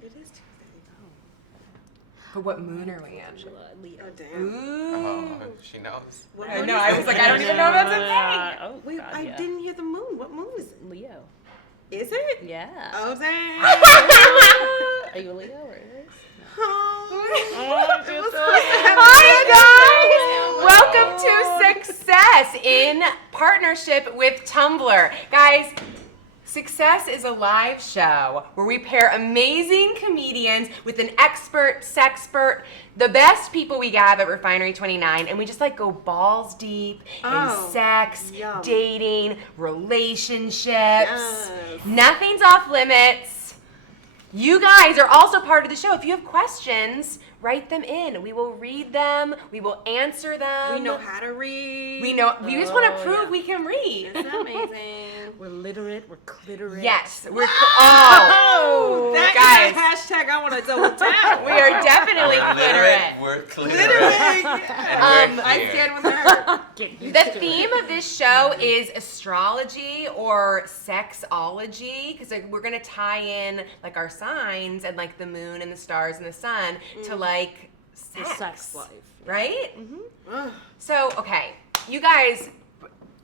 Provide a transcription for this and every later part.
It is Tuesday. But what moon are we in? Oh, damn. Ooh. Oh, she knows. I know. I was like, I don't even know if that's a thing. Oh, Wait, God, I didn't hear the moon. What moon is it? Leo. Is it? Yeah. Oh, damn. Are you a Leo or Aries? Hi guys! Welcome to Sexcess in partnership with Tumblr. Guys, Sexcess is a live show where we pair amazing comedians with an expert, sexpert, the best people we have at Refinery 29, and we just like go balls deep in sex, dating, relationships. Yes. Nothing's off limits. You guys are also part of the show. If you have questions, write them in. We will read them. We will answer them. We know how to read. We just want to prove we can read. Isn't that amazing? We're literate. We're clitorate. Yes. We're That guys. is a hashtag I want to double tap. We are definitely clitorate. We're clitorate. I stand with her. The theme of this show is astrology or sexology, because like, we're gonna tie in like our signs and like the moon and the stars and the sun to like The sex life. right? Ugh. So okay, you guys.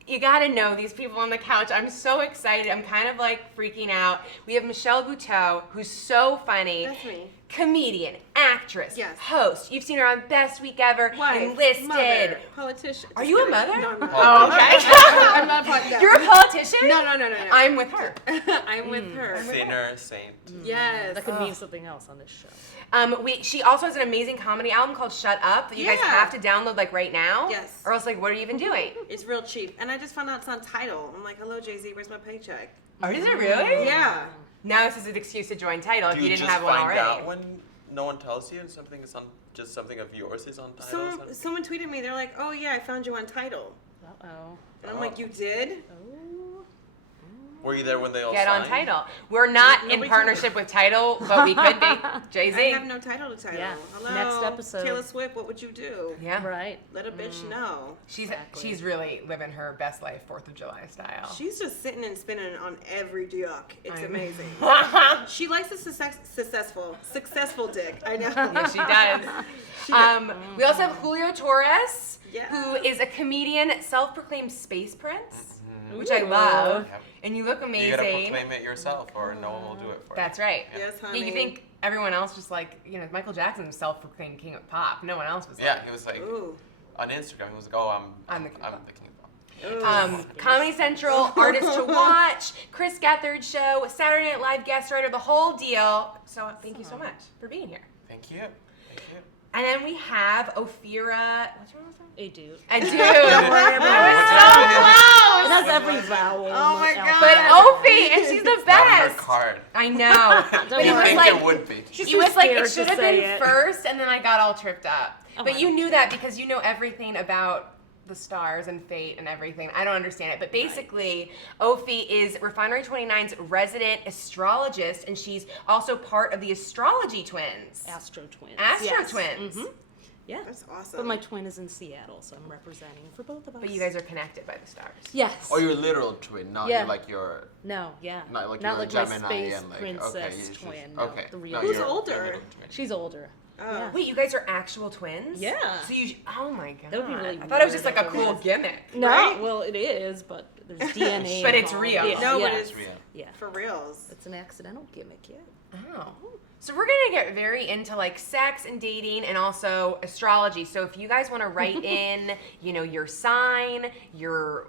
You gotta know these people on the couch. I'm so excited. I'm kind of like freaking out. We have Michelle Buteau, who's so funny. That's me. Comedian, actress, Yes. host. You've seen her on Best Week Ever, Wife, Enlisted. mother, politician. Are you a mother? No, I'm not. Oh, okay. I'm not a politician. You're a politician? No. I'm with her. I'm with her. Sinner, saint. Yes. That could mean something else on this show. She also has an amazing comedy album called Shut Up that you guys have to download like right now. Yes. Or else like what are you even doing? It's real cheap. And I just found out it's on Tidal. I'm like, hello, Jay-Z, where's my paycheck? Oh, is it really? Yeah. Now this is an excuse to join Tidal if Do you you didn't just have one find already. out when no one tells you and something is on, just something of yours is on Tidal? or something? Someone tweeted me. They're like, oh, yeah, I found you on Tidal. Uh-oh. And I'm like, you did? Oh. Were you there when they all Get on signed? Tidal. We're not in Nobody partnership with Tidal, but we could be. Jay-Z. I have no title to Tidal. Yeah. Hello. Next episode. Taylor Swift, what would you do? Yeah. Right. Let a bitch know. She's really living her best life 4th of July style. She's just sitting and spinning on every duck. It's amazing. She likes a successful dick. I know. Yeah, she does. We also have Julio Torres, Yeah. who is a comedian, self-proclaimed space prince, which I love. Yep. And you look You amazing. gotta proclaim it yourself, or no one will do it for you. That's right. Yes, Yeah, honey. you think everyone else just like, Michael Jackson was self-proclaimed king of pop. No one else was Yeah, like, he was like Ooh. on Instagram. He was like, "Oh, I'm the king of I'm pop." the king of pop." Comedy Central, Artist to Watch, Chris Gethard Show, Saturday Night Live guest writer, the whole deal. So thank you so much for being here. Thank you. Thank you. And then we have Ophira. What's her last name? Edut. I do. Don't worry about it. So It has every vowel. Oh my in the God. But alphabet. Ophi, and she's the Not on her best. card. I know. But You it was think like it would be. it was like it scared should to have been say it. first, and then I got all tripped up. Oh, But I you don't knew that because you know everything about the stars and fate and everything. I don't understand it. But basically, Ophi is Refinery 29's resident astrologist, and she's also part of the Astrology Twins. AstroTwins. AstroTwins. Yes. Yeah. That's awesome. But my twin is in Seattle, so I'm representing for both of us. But you guys are connected by the stars. Yes. Oh, your literal twin, not Yeah. like your. No, yeah. Not like Not you're like a my Gemini space and like princess she's- twin. No, Okay. the real No, Who's you're older? your little twin. She's older. Yeah. Wait, you guys are actual twins? Yeah. So you, oh my god. That would be really I thought it was just weird like a if it cool was. gimmick. No, right? well, it is, but there's DNA. But it's involved. real. Yeah, No, yeah. but It's real. Yeah. For reals. It's an accidental gimmick, yeah. Oh. So we're gonna get very into like sex and dating and also astrology. So if you guys want to write in, your sign, your,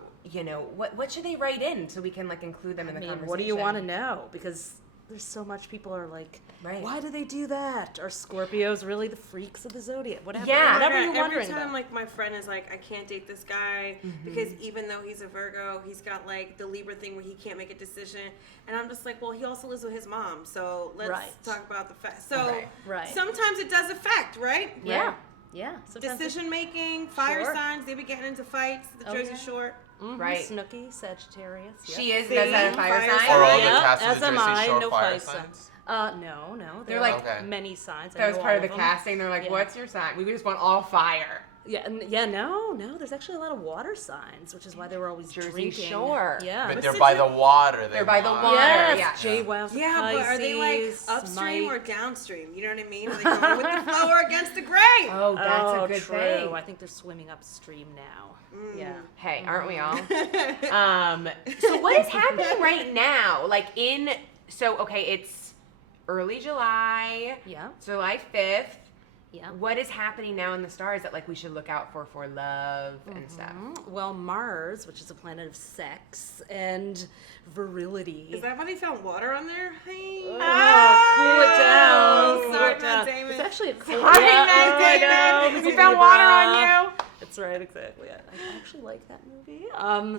what should they write in so we can like include them in the conversation? What do you want to know? Because there's so much people are like, Right. why do they do that? Are Scorpios really the freaks of the zodiac? Whatever. Yeah. Whatever you're Every wondering time, about. like, my friend is like, I can't date this guy because even though he's a Virgo, he's got, like, the Libra thing where he can't make a decision. And I'm just like, well, he also lives with his mom, so let's Right. talk about the fact. So Right. sometimes it does affect, right? Yeah. Yeah. Sometimes Decision making, fire Sure. signs, they be getting into fights, the Oh, Jersey yeah. Shore. Right. Snooki, Sagittarius. Yep. She is, See? does that a fire Fire sign? sign. Or all the Yeah, cast of as the am Jersey I, Shore no fire fire signs? No. They're There like- are Okay. many signs. I That was know part of all the them. casting. They're like, Yeah. what's your sign? We just want all fire. No. There's actually a lot of water signs, which is why they were always Jersey drinking. Shore. Yeah. But they're by the water. They're by the water. Yes, Yeah. JWoww. Yeah, but are they like Pisces, upstream Mike. or downstream? You know what I mean? Are they going with the flow or against the grain? Oh, that's a good true. thing. I think they're swimming upstream now. Yeah. Hey, aren't we all? So what is happening right now? It's early July. Yeah. July 5th. Yeah. What is happening now in the stars that we should look out for love and stuff? Well, Mars, which is a planet of sex and virility. Is that why they found water on there? Hey. Cool it down. Cool Sorry, it down. Matt Damon. It's actually a cool. Sorry, yeah, Matt I Damon. know. We found water on you. That's right, exactly. I actually like that movie.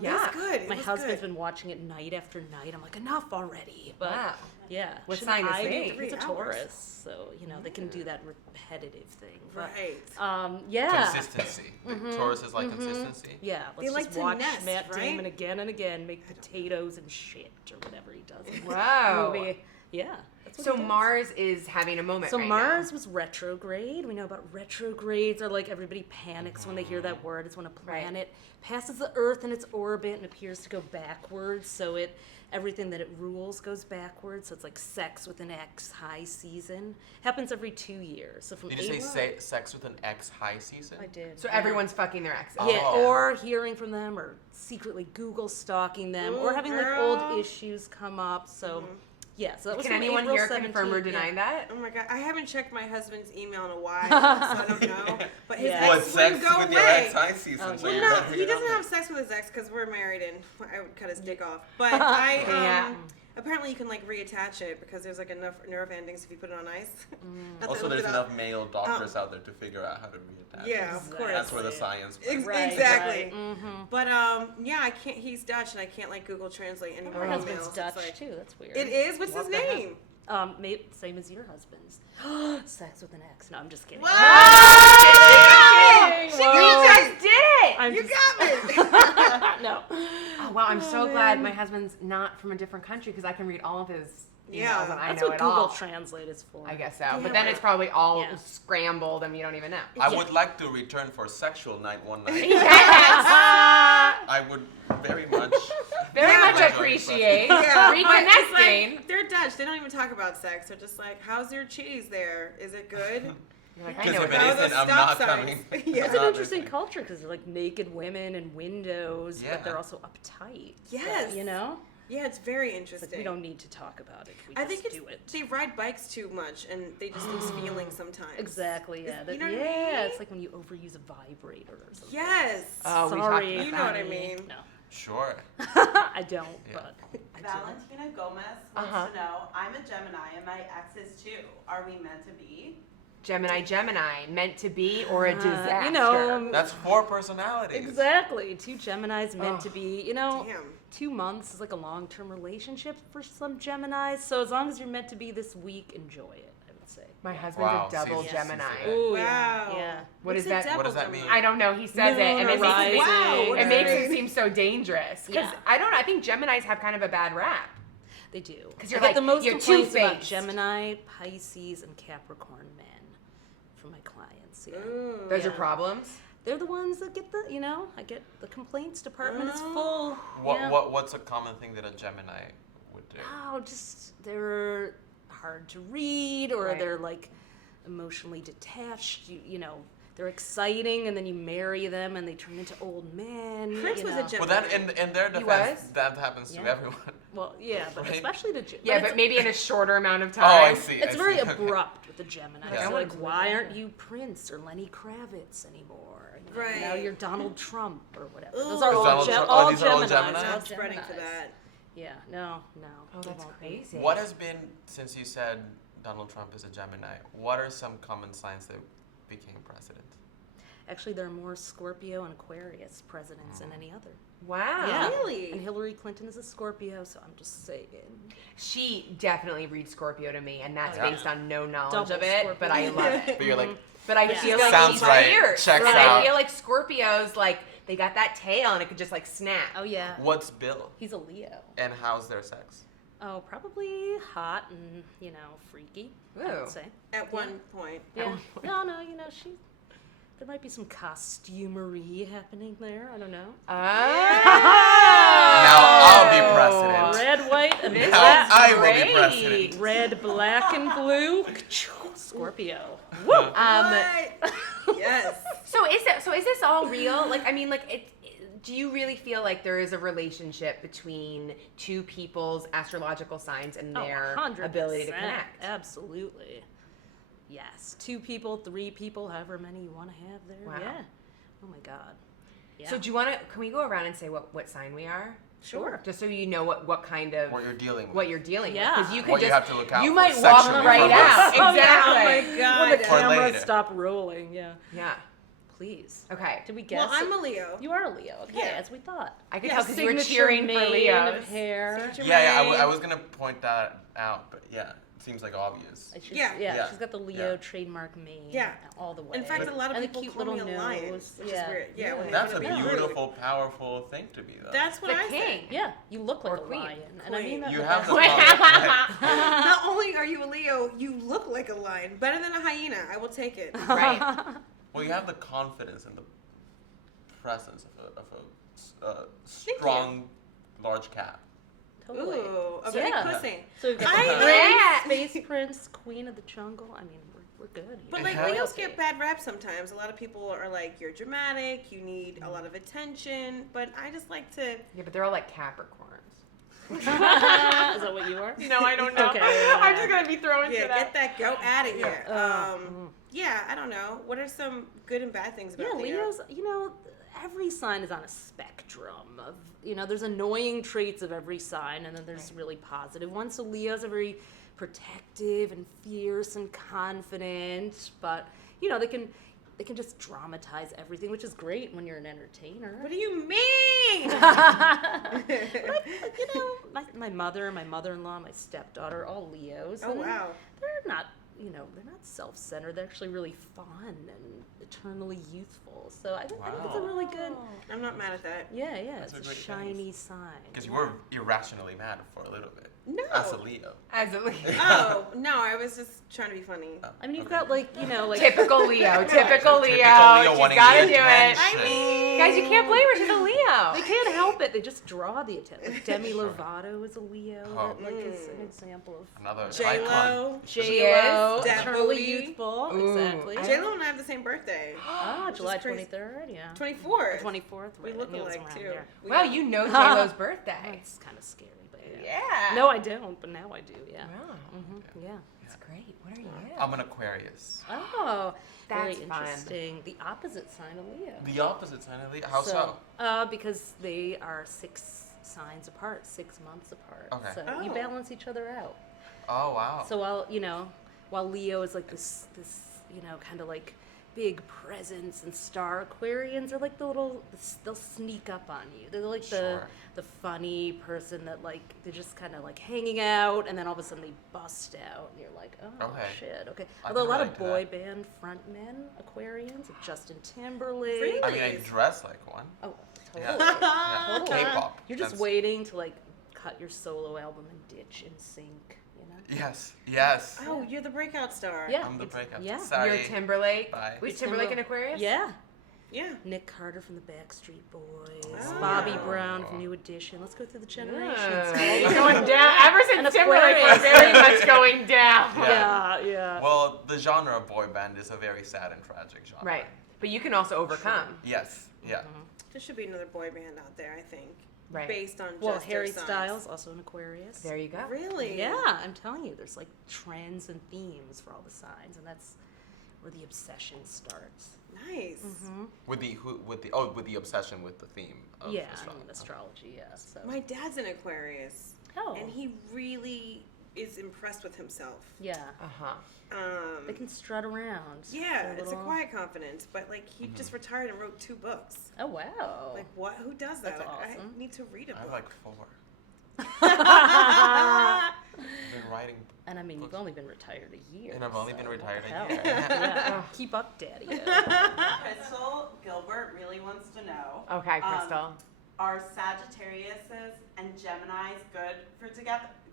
Yeah. It's good. It My was husband's good. been watching it night after night. I'm like, enough already. But Wow. yeah. What should sign is I he? do- 3 He's a hours. Taurus, so they can do that repetitive thing. But, Right. yeah. Consistency. Taurus is like consistency. Yeah, They let's like just to watch nest, Matt right? Damon again and again make potatoes and shit or whatever he does. in the Wow. movie. Yeah. That's what So he does. Mars is having a moment So right Mars was retrograde. We know about retrogrades are like everybody panics when they hear that word. It's when a planet passes the Earth in its orbit and appears to go backwards. So everything that it rules goes backwards. So it's like sex with an X, high season. Happens every 2 years. So from Did you April, say sex with an X high season? I did. So everyone's fucking their exes. Yeah, Oh. or hearing from them, or secretly Google stalking them, or Ooh, having like girl. old issues come up. So, yeah. So that was Can from anyone April here confirm or 17th, deny yeah. that? Oh my god, I haven't checked my husband's email in a while, so I don't know. But his Yeah. Well, ex it's wouldn't sex go with your away. ex high season. so Well, you no, better he get doesn't on have sex with his ex because we're married and I would cut his dick off. But I Yeah. apparently you can reattach it because there's enough nerve endings if you put it on ice. Not that I Also, looked there's it up. enough male doctors out there to figure out how to reattach. Yeah, it. of course. That's where the science. Right, Exactly. right. Mm-hmm. But yeah, I can't. He's Dutch and I can't Google Translate any more My emails. husband's It's Dutch too. That's weird. It is. What's his Love that. name? Same as your husband's. Sex with an X. No, I'm just kidding. Wow! You guys did it! I'm You just- got me. No. Oh, wow, I'm so glad my husband's not from a different country because I can read all of his emails Yeah. and I That's know what it Google all. Translate is for. I guess so. Yeah, But then but- it's probably all Yeah. scrambled and you don't even know. I Yeah. would like to return for sexual night one night. Yes! I would very much. Very Yeah, much but- appreciate Yeah, but it's reconnecting. they're Dutch. They don't even talk about sex. They're just like, "How's your cheese there? Is it good?" You're like, I Because know if it it How are is. those isn't, I'm stop not signs? coming. Yeah. It's I'm an not interesting listening. culture because they're like naked women and windows, Yeah. but they're also uptight. Yes. So, you know? Yeah, it's very It's interesting. like we don't need to talk about it. We I just think it's do it. they ride bikes too much and they just lose feelings sometimes. Exactly, yeah. You know what I yeah, mean? it's like when you overuse a vibrator or something. Yes. Oh, we talked Sorry. about You that. know what I mean. No. Sure. I don't, Yeah. but I do. Valentina Gomez wants Uh-huh. to know, I'm a Gemini and my ex is too. Are we meant to be? Gemini, meant to be or a disaster? You know, That's 4 personalities. exactly. 2 Geminis meant to be, you know, Damn. 2 months is like a long-term relationship for some Geminis. So as long as you're meant to be this week, enjoy it, I would say. My husband's Wow, a double see, Gemini. Ooh, Wow. yeah. What What's is a that? double What does that Gemini? mean? I don't know. He says it, and it Moon makes, Wow, what it is makes it? it seem so dangerous. Because Yeah. I don't know. I think Geminis have kind of a bad rap. They do. 'Cause you're I get like, the most you're complaints about two-faced. Gemini, Pisces, and Capricorn men from my clients. Yeah. Those are Yeah. problems. They're the ones that get the, I get the complaints department is full. What, yeah. what's a common thing that a Gemini would do? Oh, just they're hard to read, or Right. they're like emotionally detached. You know, they're exciting, and then you marry them, and they turn into old men. Prince you was know. a Gemini. Well, that in their He defense, was? that happens to Yeah. everyone. Well, yeah, but Right? especially the Yeah, it's, but maybe in a shorter amount of Oh, time. I see. it's I very see. Okay. abrupt with the Gemini. Yeah. It's I like, wouldn't why believe aren't that. you Prince or Lenny Kravitz anymore? You know, Right. Now you're Donald Trump or whatever. Ooh. Those are Is all, Donald Gem- Trump- all these are all Geminis. Geminis? all I'm spreading for Geminis. that. Yeah, no. Oh, it that's won't be. crazy. What has been, since you said Donald Trump is a Gemini, what are some common signs that became president? Actually, there are more Scorpio and Aquarius presidents than any other. Wow. Yeah. Really? And Hillary Clinton is a Scorpio, so I'm just saying. She definitely reads Scorpio to me, and that's Yeah. based on no knowledge Double of it, Scorpio. but I love it. But you're like, But I Yeah. feel like Sounds she's right. fierce. Checks and out. I feel like Scorpios, they got that tail and it could just snap. Oh, yeah. what's Bill? He's a Leo. And how's their sex? Oh, probably hot and, freaky, I Ooh. would say. At one point. Yeah. No, there might be some costumery happening there. I don't know. Now I'll be president. Red, white, and Now black. I will be president. Red, black, and blue. Scorpio. Woo! What? Yes. So is this all real? Like, I mean, like, do you really feel like there is a relationship between two people's astrological signs and their 100%. ability to connect? Absolutely. Yes. 2 people, 3 people, however many you want to have there. Wow. Yeah. Oh my God. Yeah. So do you want to? Can we go around and say what sign we are? Sure. Just so you know what kind of What you're dealing with. what you're dealing Yeah. with, because you could What you just have to look out you for might walk sexually right from out. us. Exactly. Oh my When God. the For cameras later. stop rolling. Yeah. Yeah. Please. Okay. Did we guess? Well, I'm a Leo. You are a Leo. Okay, Yeah. as we thought. I could Yeah, tell because you were Signature cheering for mane Leos. of hair. Yeah, I was gonna point that out, but yeah, it seems like obvious. She's, Yeah. she's got the Leo Yeah. trademark mane. Yeah. All the way. In fact, a lot of And the people cute call little me a lion, nose. which Yeah. is weird. Yeah, when they That's a try to be rude. beautiful, powerful thing to be, though. That's what The I king. think. Yeah, you look like Or a queen. lion, and I mean that. You in have the best way. power. Not only are you a Leo, you look like a lion. Better than a hyena. I will take it. Right. Well, you have the confidence and the presence of a Thank strong, large cat. Totally. Ooh, a big Yeah. pussy. So we've got I- the space prince, queen of the jungle. I mean, we're good. But It like has- Leos get bad rap sometimes. A lot of people are like, you're dramatic, you need a lot of attention. But I just like to. Yeah, but they're all like Capricorns. Is that what you are? No, I don't know. Okay, I'm yeah. just gonna be throwing Yeah, shit get out. that goat out of here. Mm. Yeah, I don't know. What are some good and bad things about Yeah, Leos? Leos, every sign is on a spectrum of, there's annoying traits of every sign, and then there's really positive ones. So Leos are very protective and fierce and confident, but, they can just dramatize everything, which is great when you're an entertainer. What do you mean? My mother, my mother-in-law, my stepdaughter, all Leos. Oh, and wow. They're not, they're not self-centered. They're actually really fun and eternally youthful. So I think it's a really good. I'm not mad at that. Yeah, That's it's a a great shiny sign. Because you were irrationally mad for a little bit. No. As a Leo. As a Leo. Oh, no, I was just trying to be funny. Oh, I mean, you've okay. got like Typical Leo. Typical Leo. Leo She's wanting gotta the do it. attention. Guys, you can't blame her. She's a Leo. they can't help it. They just draw the attention. Like Demi Lovato is a Leo. Oh. That is an example of Another icon. J-Lo. She J-Lo, is. That eternally booty. youthful. Ooh, Exactly. J-Lo and I have the same birthday. Ah, July crazy. 23rd. Yeah. 24th. 24th. We Right, look I knew it was alike, around too. there. We Wow, got- you know J-Lo's birthday. It's kind of scary, but yeah. Yeah. No, I don't, but now I do. Yeah. Wow. Mm-hmm. Yeah. That's great. What are you? I'm an Aquarius. Oh, That's very fun. interesting. The opposite sign of Leo. The opposite sign of Leo. How so? Because they are 6 signs apart, 6 months apart. Okay. So you Oh. balance each other out. Oh, wow. So while Leo is like this kind of like big presence and star, Aquarians are like they'll sneak up on you. They're like Sure. the funny person that like they're just kind of like hanging out, and then all of a sudden they bust out, and you're like, oh Okay. shit, okay. I Although a can lot relate of to boy that. band frontmen, Aquarians, like Justin Timberlake. Really? I mean, I dress like one. Oh, Yeah. totally. Yeah. Totally. K-pop. You're just That's- waiting to like cut your solo album and ditch in sync, Yes. Yes. Oh, you're the breakout star. Yeah. I'm the breakup. yeah. Sorry. You're Timberlake. Bye. Was You're Timberlake an Timber- Aquarius? Yeah. Yeah. Nick Carter from the Backstreet Boys, Oh. Bobby Brown from New Edition. Let's go through the generations. It's going down. Ever And since Timberlake was Aquarius. very much going down. Yeah. Well, the genre of boy band is a very sad and tragic genre. Right. But you can also overcome. Yes. Yeah. There should be another boy band out there, I think. Right. Based on Well, just Harry their signs. Styles, also an Aquarius. There you go. Really? Yeah, I'm telling you, there's like trends and themes for all the signs, and that's where the obsession starts. Nice. With the obsession with the theme. Of Yeah, I astrology. mean astrology. Yeah. So. My dad's an Aquarius. Oh. And he really is impressed with himself. Yeah. Uh-huh. They can strut around. Yeah, They're it's a little- quiet confidence, but like he just retired and wrote 2 books. Oh wow. Like what? Who does that? That's Like, awesome. I need to read a I have book. like 4. I've been writing. And I mean, you've only been retired a year. And I've only so been what retired the a hell? year. Yeah. Keep up, Daddy. Crystal Gilbert really wants to know. Okay, Crystal. Are Sagittariuses and Geminis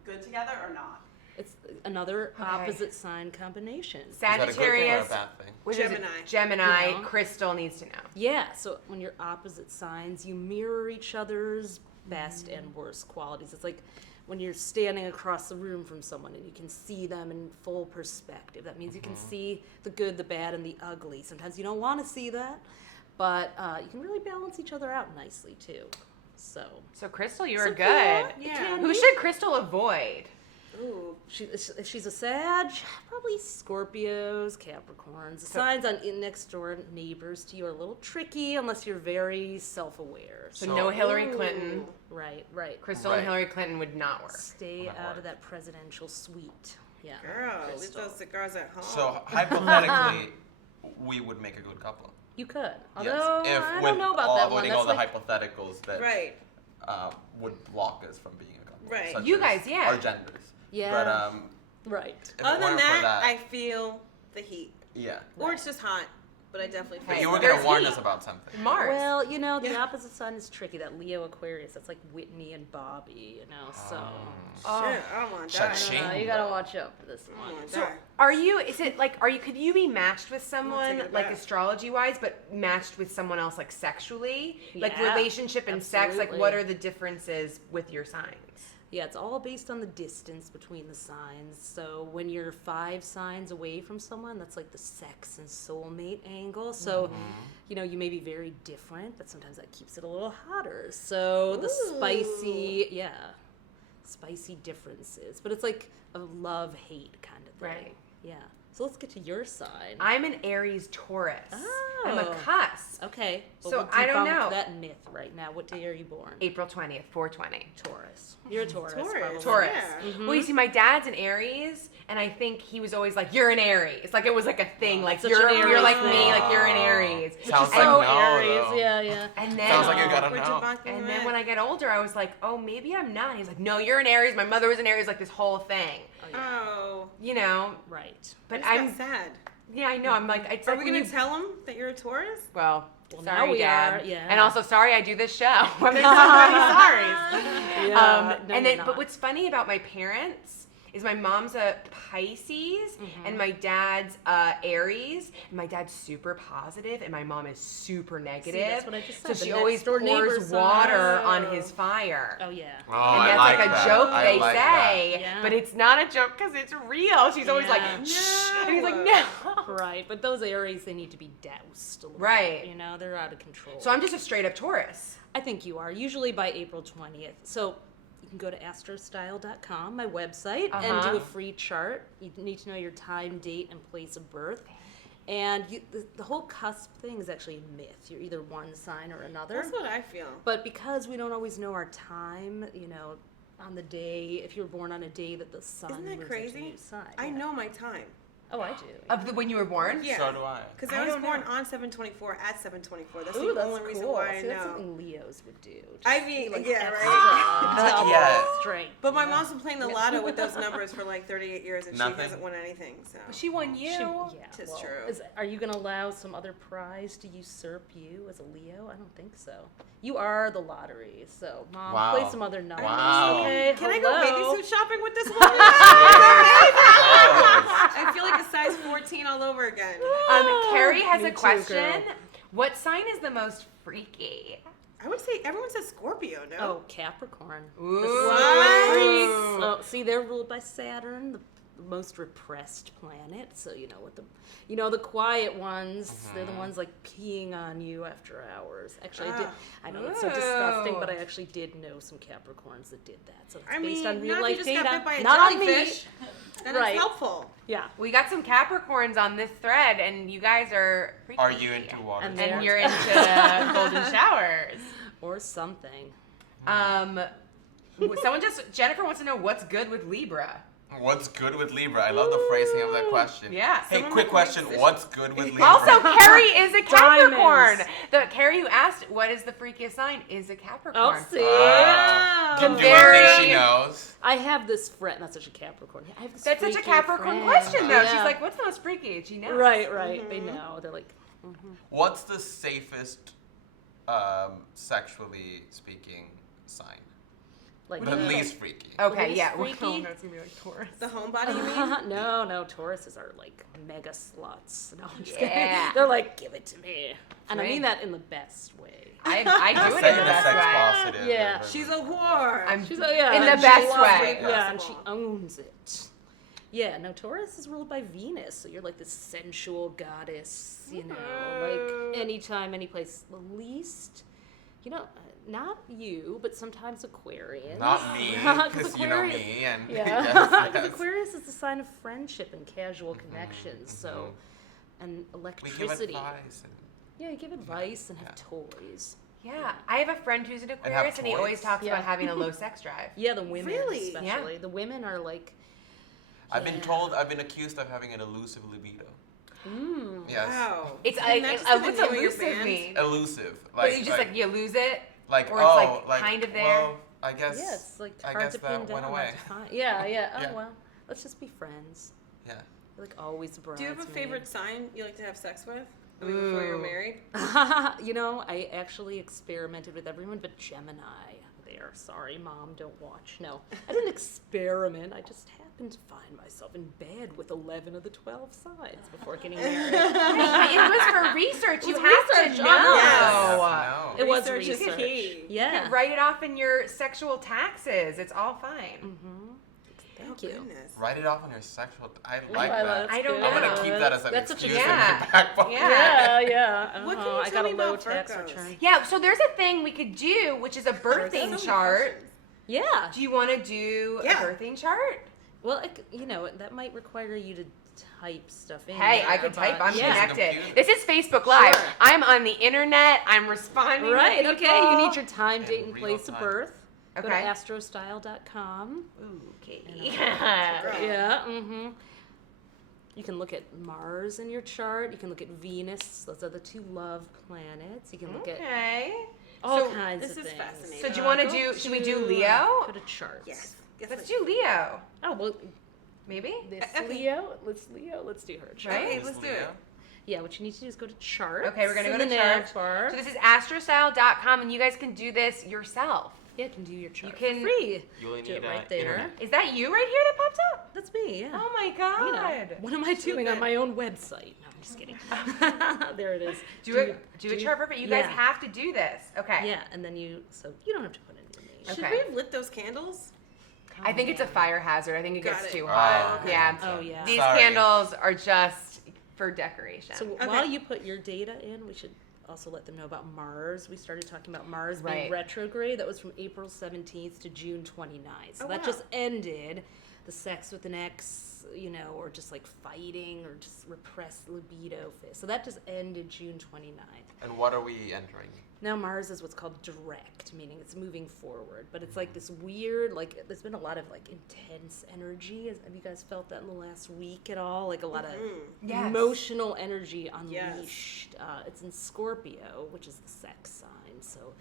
good together or not? It's another opposite sign combination. Is that a good thing or a Sagittarius. bad thing? Which is it? Gemini. Gemini. You know? Crystal needs to know. Yeah, so when you're opposite signs, you mirror each other's best and worst qualities. It's like when you're standing across the room from someone and you can see them in full perspective. That means you can see the good, the bad, and the ugly. Sometimes you don't want to see that, but you can really balance each other out nicely too. So Crystal, you are So good. cool. Yeah. Who should Crystal avoid? Ooh. if she's a Sag, probably Scorpios, Capricorns. The signs on next door neighbors to you are a little tricky unless you're very self-aware. So no Hillary Ooh. Clinton. Right. Crystal Right. and Hillary Clinton would not work. Stay Wouldn't out work. of that presidential suite. Yeah. Girl, leave Crystal. those cigars at home. So hypothetically, we would make a good couple. You could. Yes. Although If I with don't know about that one. avoiding That's all the like, hypotheticals that right. would block us from being a couple. Right. such You as guys, yeah. Our genders. Yeah. But right. if Other it than weren't for that, I feel the heat. yeah. Or it's just hot, but I definitely feel But Hey, you were there's gonna warn heat. us about something. Mars. Well, the opposite sign is tricky. That Leo Aquarius, that's like Whitney and Bobby, so. Oh. Shit, I don't want to Cha-ching. die. You gotta watch out for this I one. don't want to So die. could you be matched with take someone it like back. astrology wise, but matched with someone else like sexually? Like Yeah, relationship and sex, like what absolutely. are the differences with your signs? Yeah, it's all based on the distance between the signs. So when you're 5 signs away from someone, that's like the sex and soulmate angle. So, you may be very different, but sometimes that keeps it a little hotter. So the spicy differences. But it's like a love-hate kind of thing. Right. Yeah. So let's get to your sign. I'm an Aries Taurus. Oh. I'm a cusp. Okay. Well, So we'll I don't debunk know. that myth right now. What day are you born? April 20th, 420. Taurus. You're a Taurus. Taurus. Probably. Taurus. Yeah. Well, you see, my dad's an Aries, and I think he was always like, "You're an Aries." Like it was like a thing. Like Such you're an you're Aries like thing. me. Like you're an Aries. Sounds And- like So no, Aries. though. Yeah. And then Sounds like you gotta We're know. debunking And the then myth. when I get older, I was like, "Oh, maybe I'm not." He's like, "No, you're an Aries. My mother was an Aries." Like this whole thing, Oh, you know. Right. But I I'm just got sad. yeah, I know. I'm like, it's Are like we when gonna you- tell him that you're a Taurus? Well, Well, sorry, now we Dad. are, yeah. And also, sorry I do this show. I'm really sorry. Yeah. No, and you're then, but not. what's funny about my parents is my mom's a Pisces and my dad's Aries. And my dad's super positive and my mom is super negative. that's what I just said, So the she always next door pours neighbor's water son. on his fire. Oh yeah. Oh, And I that's like like a that. joke I they like say, that. Yeah. but it's not a joke because it's real. She's always like, Yeah. shh. And he's like, No. no. Right, but those Aries, they need to be doused a little Right. bit, they're out of control. So I'm just a straight up Taurus. I think you are, usually by April 20th. So you can go to astrostyle.com, my website, and do a free chart. You need to know your time, date, and place of birth. And the whole cusp thing is actually a myth. You're either one sign or another. That's what I feel. But because we don't always know our time, on the day, if you were born on a day that the sun Isn't that moves into a crazy? new sign. I yeah. know my time. Oh, I do. Of when you were born? Yeah. So do I. Because I I was don't born know. on 7/24 at 7/24. That's Ooh, the that's only reason cool. why I See, that's know. something Leos would do. I Just mean, be, yeah, extra right. Not double yet. strength. But my mom's been playing the lotto with those numbers for like 38 years, and Nothing. she hasn't won anything. So She won you. Tis well, true. Are you going to allow some other prize to usurp you as a Leo? I don't think so. You are the lottery, so Mom, Wow. play some other numbers. Wow. Okay, Can I go hello? bathing suit shopping with this woman? I feel like a size 14 all over again. Carrie has Me a too, question. girl. What sign is the most freaky? I would say everyone says Scorpio, no? Oh, Capricorn. Ooh. The What? secret freaks. Oh, see, they're ruled by Saturn, the most repressed planet. So what the quiet ones. They're the ones like peeing on you after hours. Actually, I know it's so disgusting, but I actually did know some Capricorns that did that. So it's I based mean, on real not life if you just data. got bit by a Not on me. jellyfish. Then Right. it's helpful. Yeah. We got some Capricorns on this thread, and you guys are freaky. Are you into water? And And you're into golden showers. Or something. Jennifer wants to know what's good with Libra. What's good with Libra? I love the phrasing of that question. Yeah. Hey, Someone quick with question. position. What's good with Libra? Also, Carrie is a Capricorn. Diamonds. Carrie who asked what is the freakiest sign is a Capricorn. Oh, see? Wow. Oh. Do we think Very- she knows? I have this friend. That's such a Capricorn. I have this That's such a freaky Capricorn friend. question, though. She's Yeah. like, what's the most freaky? And she knows. Right. They know. They're like, What's the safest, sexually speaking, sign? Like The least freaky. Okay, least yeah. freaky? Well, no, it's gonna be like Taurus. The homebody, you mean? No, Tauruses are like mega sluts. No, I'm just Yeah. kidding. They're like, give it to me. And I Right. mean that in the best way. I do it Say in the the best sex way. positive. Yeah. She's a whore. She's like, yeah, In the and she best loves way. it. Yeah, and she Possible. owns it. Yeah, no, Taurus is ruled by Venus, so you're like this sensual goddess, you know, like anytime, any place. The least, you know, not you, but sometimes Aquarians. Not me, 'Cause because you know Aquarius- me. And Yeah, yes, because yes. Aquarius is a sign of friendship and casual connections, so, and We give electricity. advice. And Yeah, you give advice and have Yeah. toys. Yeah, I have a friend who's an Aquarius, and he always toys. talks Yeah. about having a low sex drive. Yeah, the women Really? especially. Yeah. The women are like, I've been accused of having an elusive libido. Yes. Wow. It's Isn't that just in the what's name of your elusive band? mean? Elusive. But you just like you lose it, like or it's like kind of there. Well, I guess. yeah, it's like I hard guess to that pin went down. away. Hard to find. Yeah. Oh Yeah. well, let's just be friends. Yeah. You're like always Do you have a bridesmaid. favorite sign you like to have sex with? I mean, before you're Ooh. married? You know, I actually experimented with everyone but Gemini. There, sorry, Mom, don't watch. No, I didn't experiment. I just happened to find myself in bed with 11 of the 12 signs before getting married. It was for research. You was have research, to I know. No. It was Research is research. key. You Yeah. can write it off in your sexual taxes. It's all fine. Thank Oh, you. goodness. Write it off on your sexual. I like Yeah, that. that's I don't good. know. I'm gonna keep that as an That's excuse what you- in Yeah. my back pocket. Yeah. Yeah. What can Oh, you I tell got a me low about tax Virgos? return. Yeah, so there's a thing we could do, which is a birthing So many chart. questions. Yeah. Do you want to do Yeah. a birthing chart? Well, you know, that might require you to type stuff in. Hey, I there, could type. but- I'm yeah. connected. Computer. This is Facebook Live. Sure. I'm on the internet. I'm responding. Right, to okay. people. You need your time, date, In and real place of time. birth. Go to Okay. astrostyle.com. Okay. Girl. Yeah, You can look at Mars in your chart. You can look at Venus. Those are the two love planets. You can look at Okay. all So, kinds this of is things. fascinating. So do you want to Go do? Should we do to, Leo? Go to charts. Yes. Guess Let's what? do Leo. Oh, well, Maybe. this Okay. Leo. Let's do her chart. Right? Okay, Miss let's do Leo. it. Yeah, what you need to do is go to charts. Okay, we're gonna go in to the nav charts. bar. So this is astrostyle.com, and you guys can do this yourself. Yeah, you can do your chart can- for free. You only Do it need right there. internet. Is that you right here that popped up? That's me, yeah. Oh my You god. know, what am I doing on my own website? No, I'm just kidding. There it is. Do a chart for it. You guys yeah. have to do this. Okay. Yeah, and then you don't have to put in your name. Should Okay. we have lit those candles? I think it's a fire hazard. I think it Got gets it. too Oh, hot. okay. Yeah. Oh, yeah. These Sorry. candles are just for decoration. So Okay. while you put your data in, we should also let them know about Mars. We started talking about Mars Right. being retrograde. That was from April 17th to June 29th. So Oh, that wow. just ended the sex with an ex, you know, or just like fighting or just repressed libido phase. So that just ended June 29th. And what are we entering? Now Mars is what's called direct, meaning it's moving forward, but it's like this weird, like there's been a lot of like intense energy. Have you guys felt that in the last week at all? Like a lot of Yes. emotional energy Yes. unleashed. It's in Scorpio, which is the sex sign. So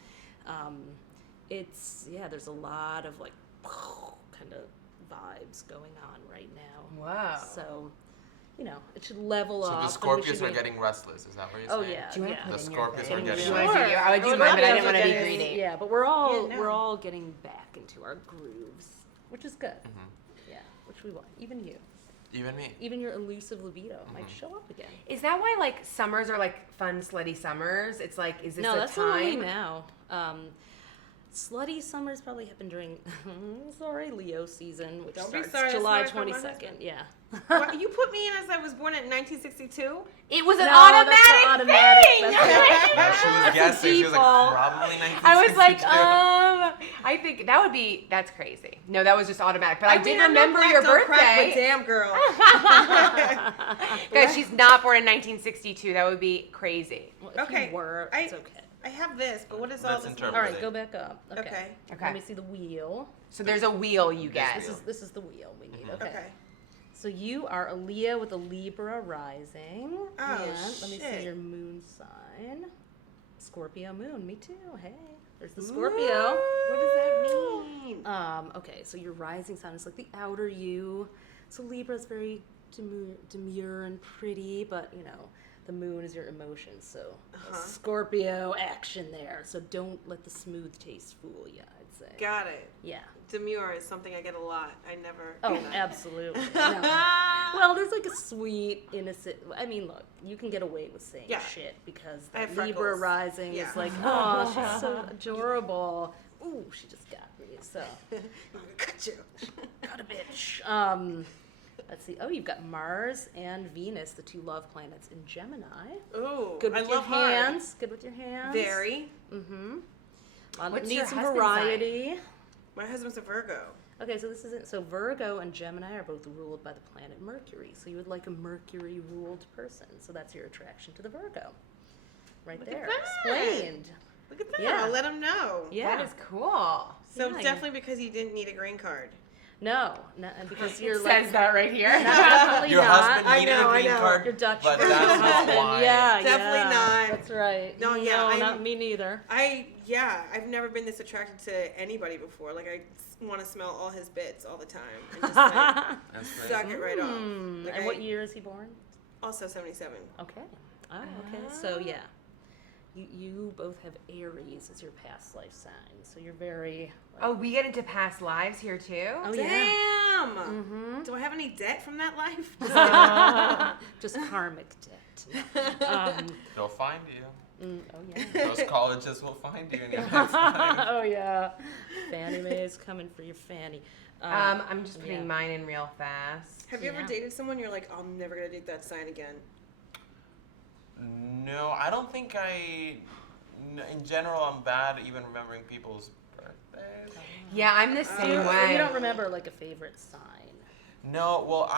there's a lot of like kind of vibes going on right now. Whoa. So, you know, it should level So the off. and we Scorpios should are be- getting restless. Is that what you're Oh saying? yeah, Do you want yeah. to put The in your Scorpios thing? are getting You restless. wanna do you? I would do Sure. mine, but I Yeah, didn't want to be yeah, greedy. Yeah, but we're all Yeah, no. we're all getting back into our grooves, which is good. Mm-hmm. Yeah, which we want. Even you, Even me. even your elusive libido might show up again. Is that why like summers are like fun, slutty summers? It's like, is this No, a that's time? only now. Slutty summers probably happen during Leo season, which Don't be starts sorry, that's July not my 22nd. Yeah. What, you put me in as I was born in 1962? It was an No, automatic, that's the automatic. thing. That's She was That's a guessing. She was like, default. probably 1962. I was like, I think that would be, that's crazy. No, that was just automatic. But I, did mean, I'm not remember black, your don't crack, but birthday. damn, girl. Guys, she's not born in 1962. That would be crazy. Well, if Okay, you were, I- it's okay. I have this, but what is all Let's this? interpret All mean? right, go back up. Okay. Okay. Okay. Let me see the wheel. So there's a wheel you get. This is the wheel we need. Mhm. Okay. Okay. So you are a Leo with a Libra rising. Oh, and let me see shit. your moon sign. Scorpio moon. Me too. Hey, there's the Scorpio. What does that mean? Okay, so your rising sign is like the outer you. So Libra is very demure and pretty, but you know, the moon is your emotions. So Scorpio action there. So don't let the smooth taste fool you. I'd say. Got it. Yeah. Demure is something I get a lot. I never. Oh, do that. absolutely. No. Well, there's like a sweet, innocent. I mean, look, you can get away with saying Yeah. shit because I have the Libra freckles. rising Yeah. is like, oh, she's so adorable. Ooh, she just got me. So, I'm gonna cut you. got a bitch. Let's see. Oh, you've got Mars and Venus, the two love planets in Gemini. Ooh, Good I with your love hard. hands. Good with your hands. Very. Mm-hmm. What's Need your some husband's variety. My husband's a Virgo. Okay, so this isn't so Virgo and Gemini are both ruled by the planet Mercury. So you would like a Mercury ruled person. So that's your attraction to the Virgo. Right Look at there. that. Explained. Look at that. Yeah. I'll let him know. Yeah. That is cool. So Yeah, definitely because you didn't need a green card. No, and because you're It like says that right here. definitely Your not. husband I needed know, a I green know. card, Your Dutch but version that's not husband. why. Yeah, Definitely yeah. not. That's right. No, yeah, I'm- not me neither. I've never been this attracted to anybody before. Like I want to smell all his bits all the time and just like That's great. suck it right off. Like, And what year is he born? Also 77. Okay. Oh, okay. So yeah, you both have Aries as your past life sign. So you're very. Oh, we get into past lives here too? Oh Damn. yeah. Mm-hmm. Do I have any debt from that life? Just karmic debt. They'll find you. Oh yeah. Those colleges will find you in your next life. Oh yeah. Fannie Mae is coming for your fanny. I'm just putting yeah. mine in real fast. Have you ever Yeah. dated someone you're like, I'm never gonna date that sign again? No, I don't think in general, I'm bad at even remembering people's birthdays. Yeah, I'm the same So way. you don't remember like a favorite sign. No, well,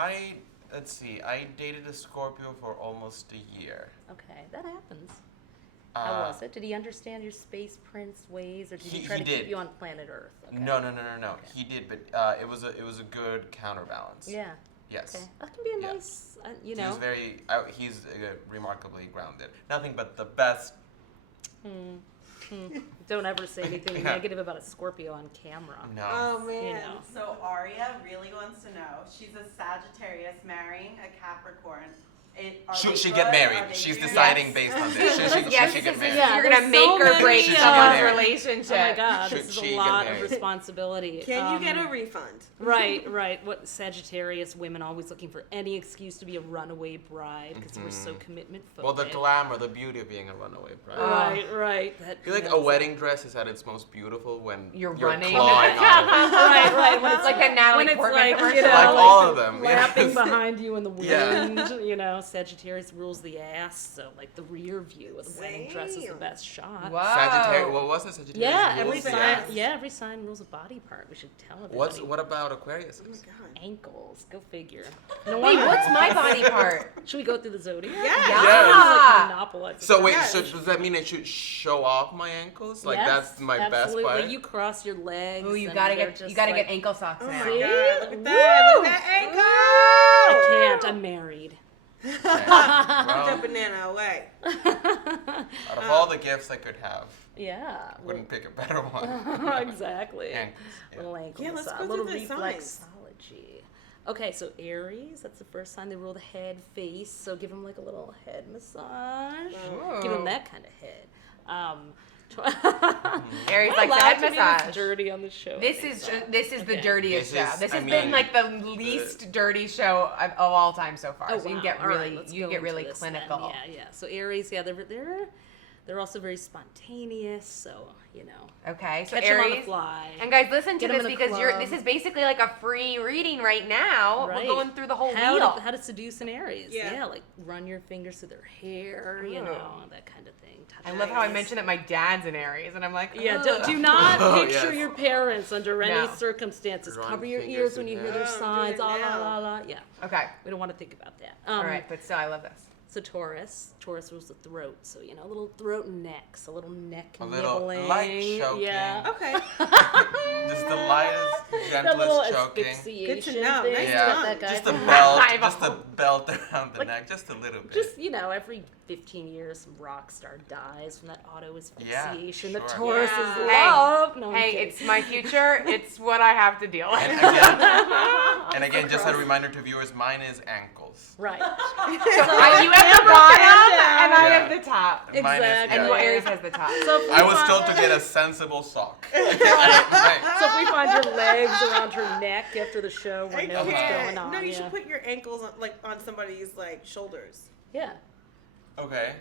let's see, I dated a Scorpio for almost a year. Okay, that happens. How was it? Did he understand your space prince ways, or did he try he to keep did. you on planet Earth? Okay. No. He did, but it was a good counterbalance. Yeah. Yes. Okay. That can be a Yeah. nice, you He know. was he's remarkably grounded. Nothing but the best. Don't ever say anything Yeah. negative about a Scorpio on camera. No. Oh man. You know. So Aria really wants to know. She's a Sagittarius marrying a Capricorn. Should she get married? She's deciding based on this. Should she Yes, get this is, married? Yeah, you're gonna there's make so or many, break Should she get someone's married? relationship. Oh my God, Should this is she a get lot of married? responsibility. Can you get a refund? Right. What Sagittarius women always looking for any excuse to be a runaway bride because we're so commitment phobic. Well, the glamour, the beauty of being a runaway bride. Right. That, I feel like a wedding dress is at its most beautiful when You're running. clawing on it. right. When it's Like that Natalie when it's Portman like, commercial. you know, Like all of them. flapping yes. behind you in the wind. Yeah. You know, Sagittarius rules the ass, so like the rear view of the wedding dress is the Same. best shot. Whoa. Sagittarius. What was it? Sagittarius. Yeah, every rules the sign. ass? Yeah, every sign rules a body part. We should tell everybody. What about Aquarius? Oh my god. Ankles? Go figure. No Wait, wonder. what's my body part? Should we go through the zodiac? Yeah. Yeah. Monopolize So it. wait, Yes. does that mean I should show off my ankles? Like Yes, that's my absolutely. best part? You cross your legs. Oh, you and gotta they're get just get like, ankle socks Oh now. my See? god. Look at that. Look at that ankle. I can't. I'm married. Put Well, that banana away. out of all the gifts I could have, Yeah. wouldn't pick a better one. exactly. Ankles. Yeah. Little ankle Yeah, let's massage, go through little the signs. reflexology. Okay, so Aries, that's the first sign they rule the head, face. So give them like a little head massage. Give them that kind of head. Aries Am I likes a allowed head to be this massage. dirty on the show. This I think is so. this is the Okay. dirtiest This show. is- This I has mean, been like the least dirty show of all time so far. Oh, so you wow. get All right, really let's you go get into really this then. clinical. Yeah. So Aries, yeah, they're also very spontaneous. So you know, Okay, so catch them on the Aries. fly. And guys, listen to Get 'em this in a because this club. is basically like a free reading right now. Right. We're going through the whole how wheel. To seduce an Aries. Yeah. Like run your fingers through their hair, you know, that kind of thing. Touch I love how I Nice. mentioned that my dad's an Aries, and I'm like, Yeah, ugh. do not Oh, picture yes. your parents under any No. circumstances. Run Cover your fingers ears when in you hear hair. their Oh, signs. do it Ah, la, now. la, la. Yeah, Okay, we don't want to think about that. all right, but still, I love this. So Taurus rules the throat. So, you know, a little throat and neck. So a little neck A little nibbling. light choking. Yeah. Okay. Just the lightest, That little gentlest choking. asphyxiation Good to know. thing. Nice Yeah, done. that guy. just a I belt, have a just a whole- belt around the Like neck just a little bit. Just, every 15 years, some rock star dies from that auto asphyxiation. Yeah, The sure. Taurus Yeah. is love. No, I'm Hey, kidding. it's my future. It's what I have to deal with. And again, just a reminder to viewers, mine is ankles. Right. You have the bottom, and I Yeah. have the top. Mine is, Exactly. And yeah. Aries has the top. So if we I was find- told to get a sensible sock. So if we find your legs around her neck after the show, we'll know what's going on. No, you yeah. should put your ankles on somebody's shoulders. Yeah. Okay.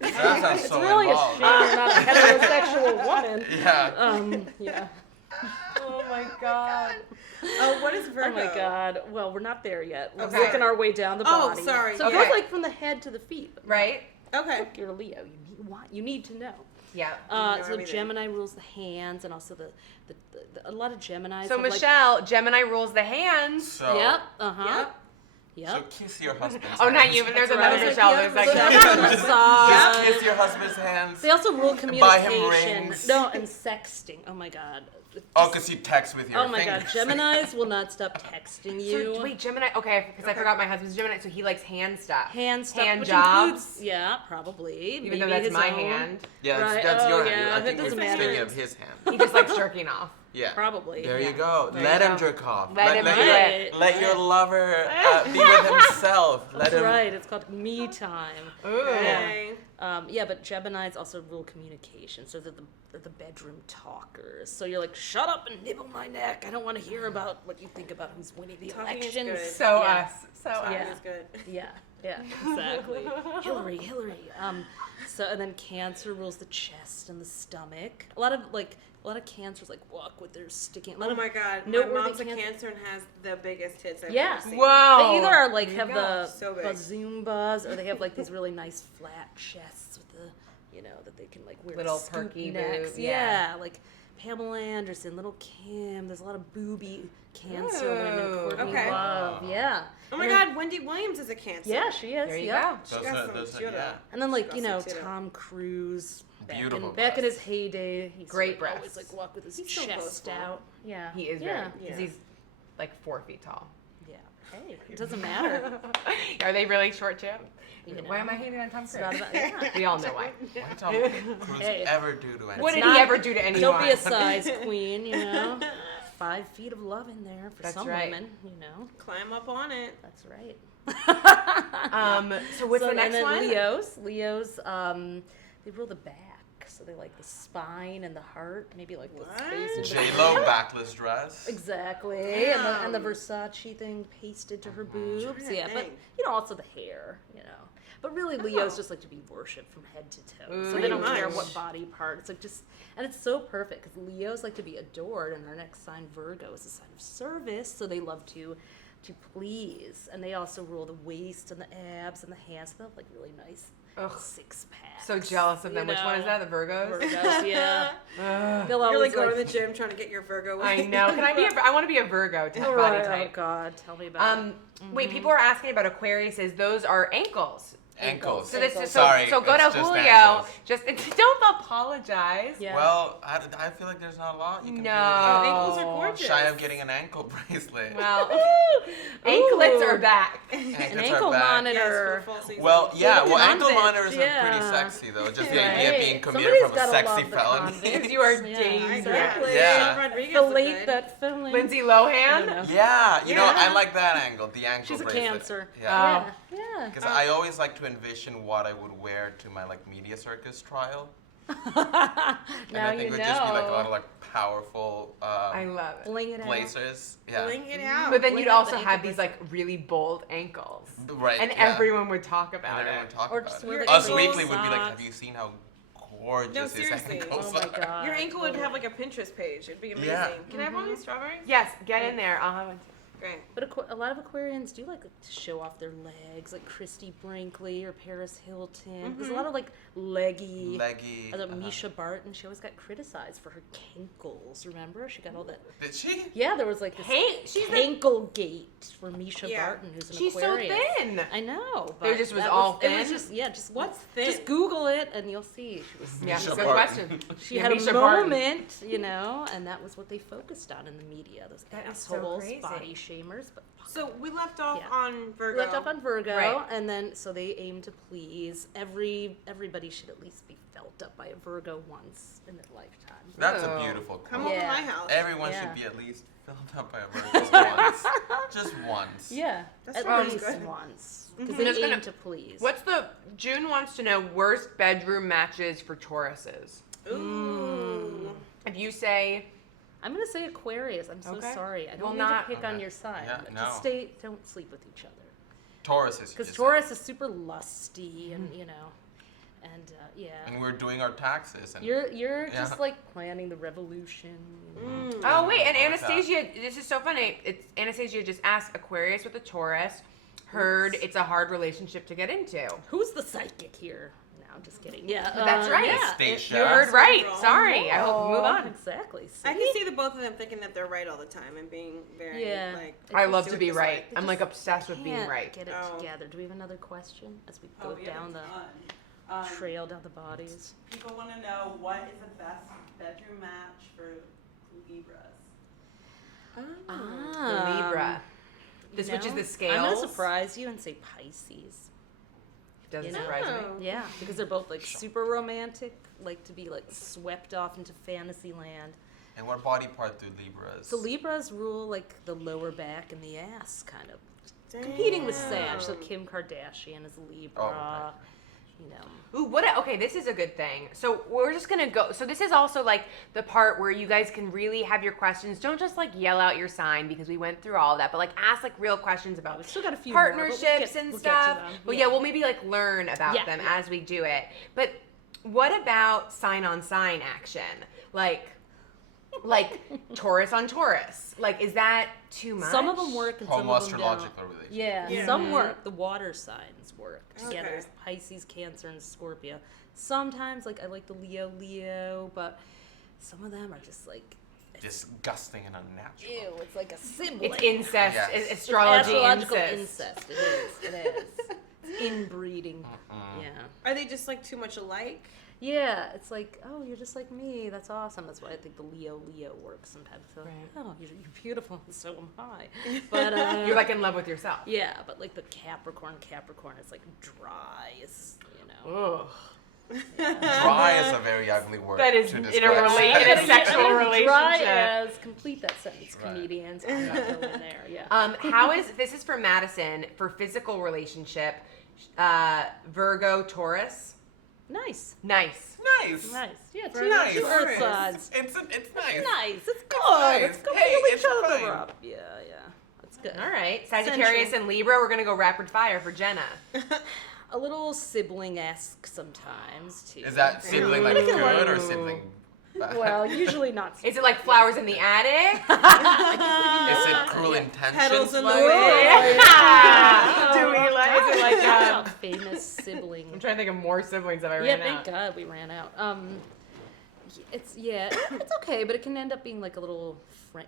That sounds It's so really involved. a shame you're not a heterosexual woman. Yeah. Yeah. Oh my god. Oh, what is Virgo? Oh my God. Well, we're not there yet. We're Okay. working our way down the Oh, body. sorry. So it Okay. goes like from the head to the feet. Right? Okay. Look, you're a Leo. You need to know. Yeah. know So everything. Gemini rules the hands, and also the a lot of Geminis. So have, like- Michelle, Gemini rules the hands. So, Yep. Yep. so kiss your husband's Oh, not hands. you, but there's That's another right. Michelle. Yeah, There's like So that. that's on the Just side. kiss your husband's hands. They also rule Buy communication. him rings. No, and sexting. Oh my God. Oh, because you text with your Oh my God. fingers. Geminis will not stop texting you. So, wait, Gemini. Okay, because I forgot my husband's Gemini, so he likes hand stuff. Hand stuff, Hand which jobs. includes, yeah, probably. Even though maybe that's his my own. hand. Yeah, that's, Right. that's Oh, your yeah, hand. I that think doesn't we're matter. speaking of his hand. He just likes jerking off. Yeah. Probably. There yeah. you go. There Let you him go. jerk off. Let him do it. Let your lover be with himself. Let That's him. right. It's called me time. Ooh. Okay. Yeah, but Geminis also rule communication, so they're the bedroom talkers. So you're like, shut up and nibble my neck. I don't want to hear about what you think about who's winning the Talking is elections. good. So Yeah. us. So Talking us. is good. Yeah, exactly. Hillary. So and then Cancer rules the chest and the stomach. A lot of Cancers walk with their sticking. A lot Oh of my God. My noteworthy mom's a Cancer- Cancer and has the biggest tits I've Yeah. ever seen. Whoa. They either are There have you the So big. bazoombas, or they have these really nice flat chests with the, that they can wear Little scoop perky necks. boob, yeah. Like Pamela Anderson, Little Kim. There's a lot of booby Cancer women. Ooh. Courtney Okay. Love, yeah. Oh my And then- God, Wendy Williams is a Cancer. Yeah, she is. There you yeah. go. She got some Those are, titty. yeah. And then She got some titty. Tom Cruise. Beautiful Back in his breasts. heyday, he's Great always breasts. walk with his He's so chest boastful. out. Yeah. He is yeah. very, because he's like 4 feet tall. Yeah. Hey, it doesn't matter. Are they really short too? You know. Why am I hating on Tom It's Cruise? not about, yeah. We all know why. What did Tom Cruise Hey. ever do to anyone? What did not- he ever do to anyone? Don't be a size queen, 5 feet of love in there for That's some right. women, Climb up on it. That's right. So what's the next and then one? Leos, they rule the back, so they like the spine and the heart, maybe like the What? space. And the J-Lo backless dress. Exactly, and the Versace thing pasted to her boobs. trying to Yeah, but think. also the hair, But really, Leos just like to be worshipped from head to toe, Ooh. so they don't Pretty care much. what body part. It's and it's so perfect because Leos like to be adored, and our next sign Virgo is a sign of service, so they love to please, and they also rule the waist and the abs and the hands. They have really nice Ugh. 6 packs. So jealous of them. Which one is that? The Virgos? Virgos, yeah. Ugh. They'll You're always going to the gym trying to get your Virgo weight. I know. Can I be I want to be a Virgo Oh, body right. type. Oh God, tell me about it. Wait, people are asking about Aquarius. Those are ankles. Ankles. So this is Sorry, so go to it's just Julio. ankles. Just don't apologize. Yeah. Well, I feel like there's not a lot you can No. do. Ankles are gorgeous. Shy of getting an ankle bracelet. Well, anklets are back. Anklets An are ankle back. Yes, monitor. for fall season. Well, yeah. Look Well, at ankle convicts, monitors are yeah. pretty sexy, though. Just the Right. idea of being committed Somebody's from a gotta sexy love the felony. convicts. You are Yeah, dangerous. Exactly. Yeah. Rodriguez The looked late good. that filming. Lindsay I Lohan. don't know. Yeah, Yeah. I like that angle, the ankle She's a bracelet. Cancer. Yeah. Oh. Yeah. Because I always like to envision what I would wear to my media circus trial. And Now I think you it would just be a lot know. of powerful I love it. Bling it out. blazers. Yeah. Bling it out. But then Bling you'd out also the have ankle these really bold ankles. Right. And yeah. everyone would talk And about everyone it. talk Or about just it. wear Your the Us ankle Weekly would be like, socks. have you seen how gorgeous No, his seriously. ankles Oh my are? God. Your ankle would totally. have a Pinterest page. It'd be amazing. Yeah. Can I have one of these strawberries? Yes, get in there. I'll have one. Great. But a lot of Aquarians do like to show off their legs, like Christy Brinkley or Paris Hilton. There's a lot of leggy. Leggy. Misha Barton, she always got criticized for her cankles. Remember, she got all that. Did she? Yeah, there was this She's the- cankle gate for Misha Yeah. Barton, who's an She's so Aquarius. thin. I know. There but just was that all It was thin? just What's thin? Just Google it and you'll see. She was. Yeah, Misha good Barton. question. She Yeah, had Misha a Barton. moment, and that was what they focused on in the media. Those That is so assholes crazy. body shaming. shamers, but So we left off Yeah. on Virgo. left off on Virgo, Right. and then so they aim to please. Everybody should at least be felt up by a Virgo once in their lifetime. That's Oh. a beautiful Come quote. over to Yeah. my house. Everyone Yeah. should be at least filled up by a Virgo once. Just once. Yeah, That's at really least good. once, because I'm they just aim gonna- to please. June wants to know worst bedroom matches for Tauruses. Ooh. If you say, I'm gonna say Aquarius. I'm so Okay. sorry. I don't Well, mean not- to pick on Okay. your side, Yeah, but no. just don't sleep with each other. Taurus is Because is- Taurus is super lusty, and and yeah. And we're doing our taxes. And You're Yeah. just like planning the revolution. oh wait, and I like that. Anastasia, this is so funny. It's Anastasia just asked Aquarius with a Taurus. Heard it's a hard relationship to get into. Who's the psychic here? No, I'm just kidding. Yeah, That's right. Yeah, Stacia. You heard right. Girl. Sorry. I hope move on. Exactly. I See? can see the both of them thinking that they're right all the time and being very Yeah. like. I love do to it be this right. way. I'm like obsessed with being Can't right. Get it Oh. together. Do we have another question as we Oh, go we have down a the ton. trail down the bodies? People want to know what is the best bedroom match for Libras. The Libra. This You which is know, the scales. I'm gonna surprise you and say Pisces. Doesn't you know? surprise me. Oh. Yeah, because they're both like super romantic, like to be like swept off into fantasy land. And what body part do Libras? So Libras rule like the lower back and the ass, kind of Damn. competing with Sag. So Kim Kardashian is a Libra. Oh, right. You know. Ooh, okay, this is a good thing. So we're just gonna go. So this is also like the part where you guys can really have your questions. Don't just like yell out your sign because we went through all of that, but like ask like real questions about We still got a few more, but partnerships and we'll get to stuff. them. But yeah, we'll maybe like learn about Yeah, them yeah. as we do it. But what about sign on sign action? Like Taurus on Taurus. Like, is that too much? Some of them work and some of them don't. Homo-astrological relationship. Yeah, Yeah. some work. The water signs work together. Okay. Pisces, Cancer, and Scorpio. Sometimes, like I like the Leo, but some of them are just like, Disgusting and unnatural. ew, it's like a sibling. It's incest, Yes. it's It's astrology astrological incest. incest. It is. It is. It's inbreeding. Yeah. Are they just like too much alike? Yeah, it's like, oh, you're just like me. That's awesome. That's why I think the Leo works sometimes. So, Right. oh, you're beautiful, and so am I. But You're like in love with yourself. yeah, but like the Capricorn is like dry. It's, you know. Ugh. Dry is a very ugly word. That is to in a describe. in a sexual Dry relationship. as complete that sentence, Right. comedians. I'm not going there. Yeah. How is this is for Madison for physical relationship? Virgo Taurus. Nice. Nice. Nice. Nice. Yeah, Very two nice. Earth signs. It's nice. Nice. It's good. nice. It's good. Hey, Feel it's each other fine. up. Yeah, yeah. That's good. All right. Sagittarius Sensual. and Libra. We're gonna go rapid fire for Jenna. A little sibling-esque sometimes too. Is that sibling like Ooh. good or sibling bad? Well, usually not. Is it like flowers in the attic? Is it cruel intentions? Petals in the like- wind. Yeah. Do we like? Is it like? Yeah, famous sibling? I'm trying to think of more siblings if I Yeah, ran thank out. God we ran out. It's it's okay, but it can end up being like a little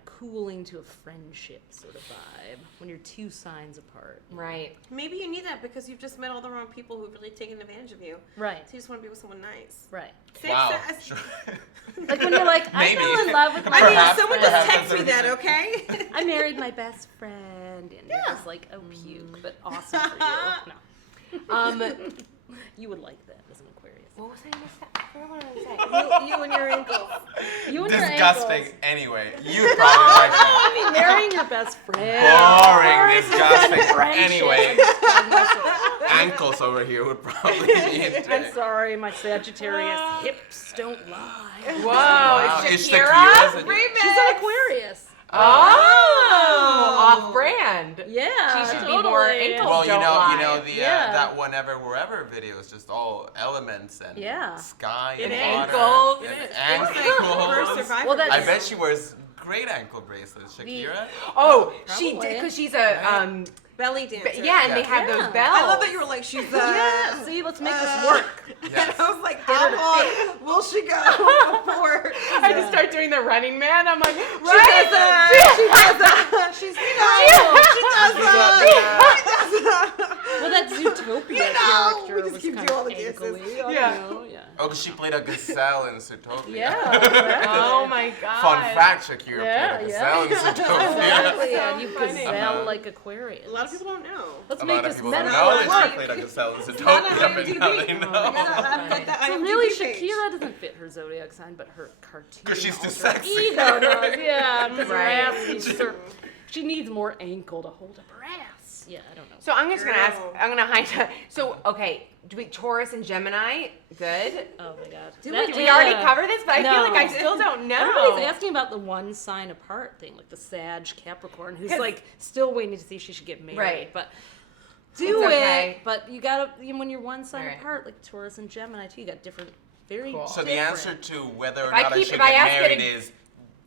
cooling to a friendship sort of vibe when you're two signs apart. Right. Maybe you need that because you've just met all the wrong people who've really taken advantage of you. Right. So you just want to be with someone nice. Right. Wow. Sexcess. Sure. Like when you're like, I Maybe. fell in love with my I mean, Perhaps- someone perhaps just text that's me a that, reason. okay? I married my best friend, and it was like, oh, puke, but awesome for you. No, you would like that as an Aquarius. What was I gonna say? I forgot what I was gonna say. you and your ankles. You and your Disgusting. ankles. Anyway, you'd probably like that. I mean, marrying your best friend. Boring, disgusting. Friendship. Anyway, I'm just- ankles over here would probably be into I'm it. sorry, my Sagittarius hips don't lie. Whoa! Wow, It's it's Shakira. Shakira's and- Remix. She's an Aquarius. Oh, off-brand. Yeah, She should totally. be more ankle. Well, Don't lie. the Yeah. that whenever wherever video is just all elements and Yeah. sky And and water ankles. and It is. Her ankles. survivor. Well, that's- I bet she wears great ankle bracelets, Shakira. Oh, she Probably. did because she's a belly dancer. yeah, and they Yeah. have those Yeah. bells. I love that you were like, she's Yeah, see, let's make this work. Yes. I was like, how long will she go before? I just start doing the Running Man. I'm like, She does right? that. She does that. She's, she does that. Well, that Zootopia character we just was keep kind doing of all the dances. ankly. I Yeah. don't know, yeah. Oh, because she played a gazelle in Zootopia. Yeah, exactly. Oh my god. Fun fact, Shakira Yeah, played a yeah. gazelle in Zootopia. Exactly, So and you funny. gazelle like Aquarius. A lot of people don't know. Let's A make lot of this people don't metaphor know that she work. played a gazelle in not on Zootopia, but now IMDb. they I know. gotta- I've got that So IMDb really, page. Shakira doesn't fit her zodiac sign, but her cartoon. 'Cause she's too alter sexy. ego does. Yeah, because her Right. ass needs she needs more ankle to hold up her ass. Yeah, I don't know. So I'm just gonna ask. Girl. I'm gonna hide. So okay, do we Taurus and Gemini? Good. Oh my god. Did we already cover this? But I feel like I No. still don't know. Everybody's asking about the one sign apart thing, like the Sag Capricorn, who's 'Cause- like still waiting to see if she should get married. Right. But It's do okay. it. But you gotta, when you're one sign Alright. apart, like Taurus and Gemini too, you got different, very Cool. So the different. answer to whether or I not I keep- should if I get ask married it- is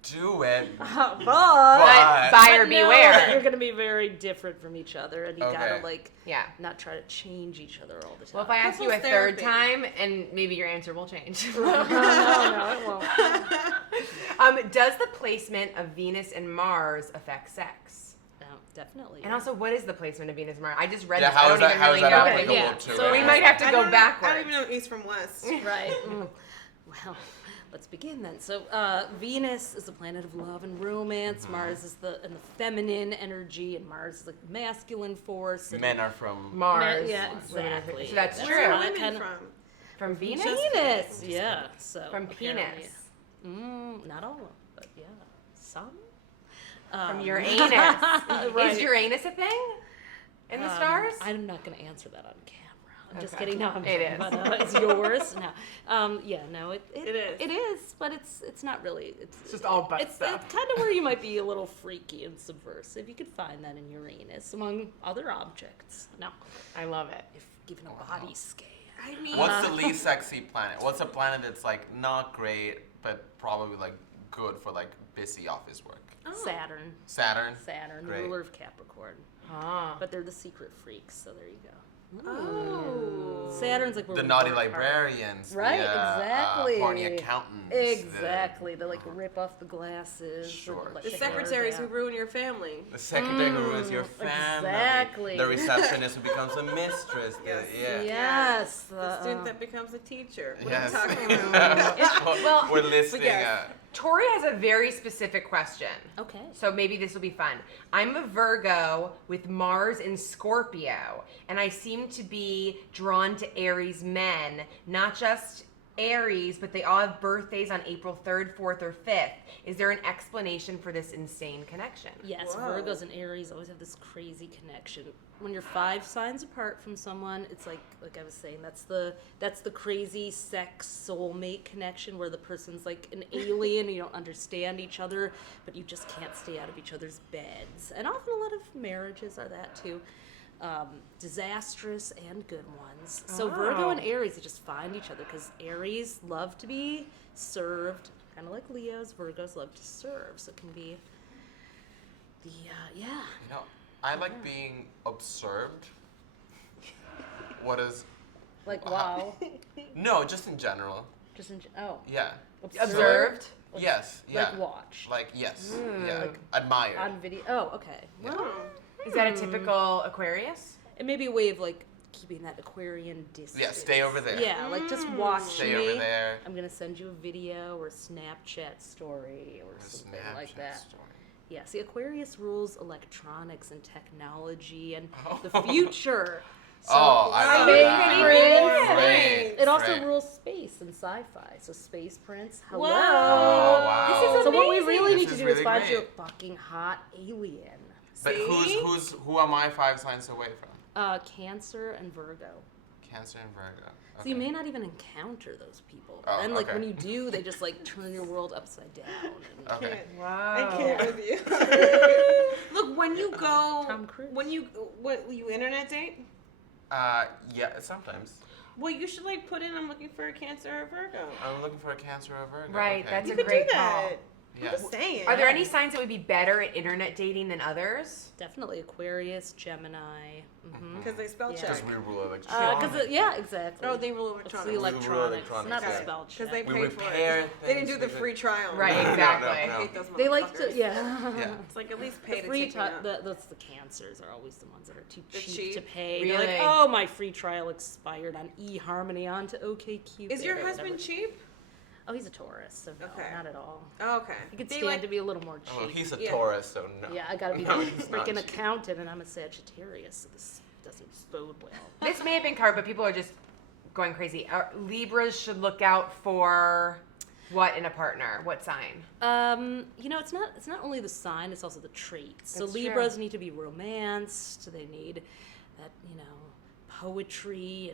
do it. But But buyer but no, beware. You're gonna be very different from each other, and you Okay. gotta like Yeah. not try to change each other all the time. Well, if I ask you a Couples third therapy. time, and maybe your answer will change. no, it won't. Does the placement of Venus and Mars affect sex? No, definitely. And also, what is the placement of Venus and Mars? I just read Yeah, this. I how don't is that, even how really is that know. applicable Yeah, to so it? We might have to I go don't- backwards. I don't even know east from west. Right. Well, let's begin then. So Venus is the planet of love and romance. Mars is the feminine energy, and Mars is like the masculine force. And Men are from Mars. Yeah, exactly. So that's Where are true. women Kind of- from? From Venus? Venus. Yeah. So From apparently- penis. Not all of them, but yeah, some. From Uranus. Right. Is Uranus a thing? In the stars? I'm not going to answer that on camera. I'm just Okay. kidding. No, I'm It kidding, is. But it's yours. No. Yeah. No. It is. It is, but it's not really. It's just all butt It's stuff. kind of where you might be a little freaky and subversive. You could find that in Uranus among other objects. No, I love it. if given a body scan. I mean, What's the least sexy planet? What's a planet that's like not great, but probably like good for like busy office work? Saturn. Saturn. Saturn, the Great. ruler of Capricorn. Ah. But they're the secret freaks, so there you go. Oh. Saturn's like where The we naughty work hard. librarians. Right, the, exactly. horny accountants. Exactly. They like rip off the glasses. Sure, and, like, The take their hair secretaries who down. ruin your family. The secretary who ruins your family. exactly. The receptionist who becomes a mistress. Yes. Yeah. Yes. The student that becomes a teacher. What Yes. are you talking about? Well, We're listing. yes. Tori has a very specific question. Okay. So maybe this will be fun. I'm a Virgo with Mars in Scorpio, and I seem to be drawn to Aries men, not just Aries, but they all have birthdays on April 3rd, 4th, or 5th. Is there an explanation for this insane connection? Yes, Whoa. Virgos and Aries always have this crazy connection. When you're 5 signs apart from someone, it's like I was saying, that's the crazy sex soulmate connection where the person's like an alien and you don't understand each other, but you just can't stay out of each other's beds. And often a lot of marriages are that too. Disastrous and good ones. So Virgo and Aries, they just find each other because Aries love to be served, kind of like Leos. Virgos love to serve, so it can be the You know, I like being observed. What is? like wow, No, just in general. just in Yeah. Observed? Yes. Yeah. like watch Like yes. Yeah. Admired. on video. Oh, okay. Yeah. Well, Is that a typical Aquarius? it may be a way of like keeping that Aquarian distance. Yeah, stay over there. Yeah, like just watch Stay me. over there. I'm gonna send you a video or Snapchat story or something like Snapchat that. story. Yeah, see, Aquarius rules electronics and technology and Oh. the future. So Oh, I love space that. prints. Great, It also great. rules space and sci-fi. So space prints. Hello. Whoa. Oh, wow. This is So what we amazing. really This need to is do is really find you a great. fucking hot alien. But See? who am I 5 signs away from? Cancer and Virgo. Cancer and Virgo. So you Okay. may not even encounter those people. Oh, and like okay. when you do, they just like turn your world upside down. And, Okay. I can't with you. Look, when you go, Tom Cruise. when you internet date, Yeah, sometimes. well, you should like put in, I'm looking for a Cancer or Virgo. I'm looking for a Cancer or Virgo. Right, Okay. that's You a could great do call. that. Yeah. Just saying. Are there any signs that would be better at internet dating than others? Definitely Aquarius, Gemini. Because they spell Yeah. check. Because we rule electronics. Yeah, exactly. Oh, they rule It's electronics. the We rule electronics, electronics, not the yeah. spell check. Because they We paid for repair it. They didn't do things, the we free trial. Right, No, no, exactly. I no. hate those They like to, motherfuckers. Yeah. It's like at least The pay to free take me out. that's the cancers are always the ones that are too They're cheap, cheap? to pay. Really? They're like, oh, my free trial expired on eHarmony onto OkCupid. Is your or husband whatever. cheap? Oh, he's a Taurus, so no, Okay. not at all. Oh, okay. He could They stand like- to be a little more cheap. Oh, he's a Yeah. Taurus, so no. Yeah, I gotta be No, the he's not freaking cheap. accountant, and I'm a Sagittarius, so this doesn't bode well. This may have been covered, but people are just going crazy. Libras should look out for what in a partner? What sign? It's not only the sign, it's also the traits. So That's true. Libras need to be romanced. They need that, poetry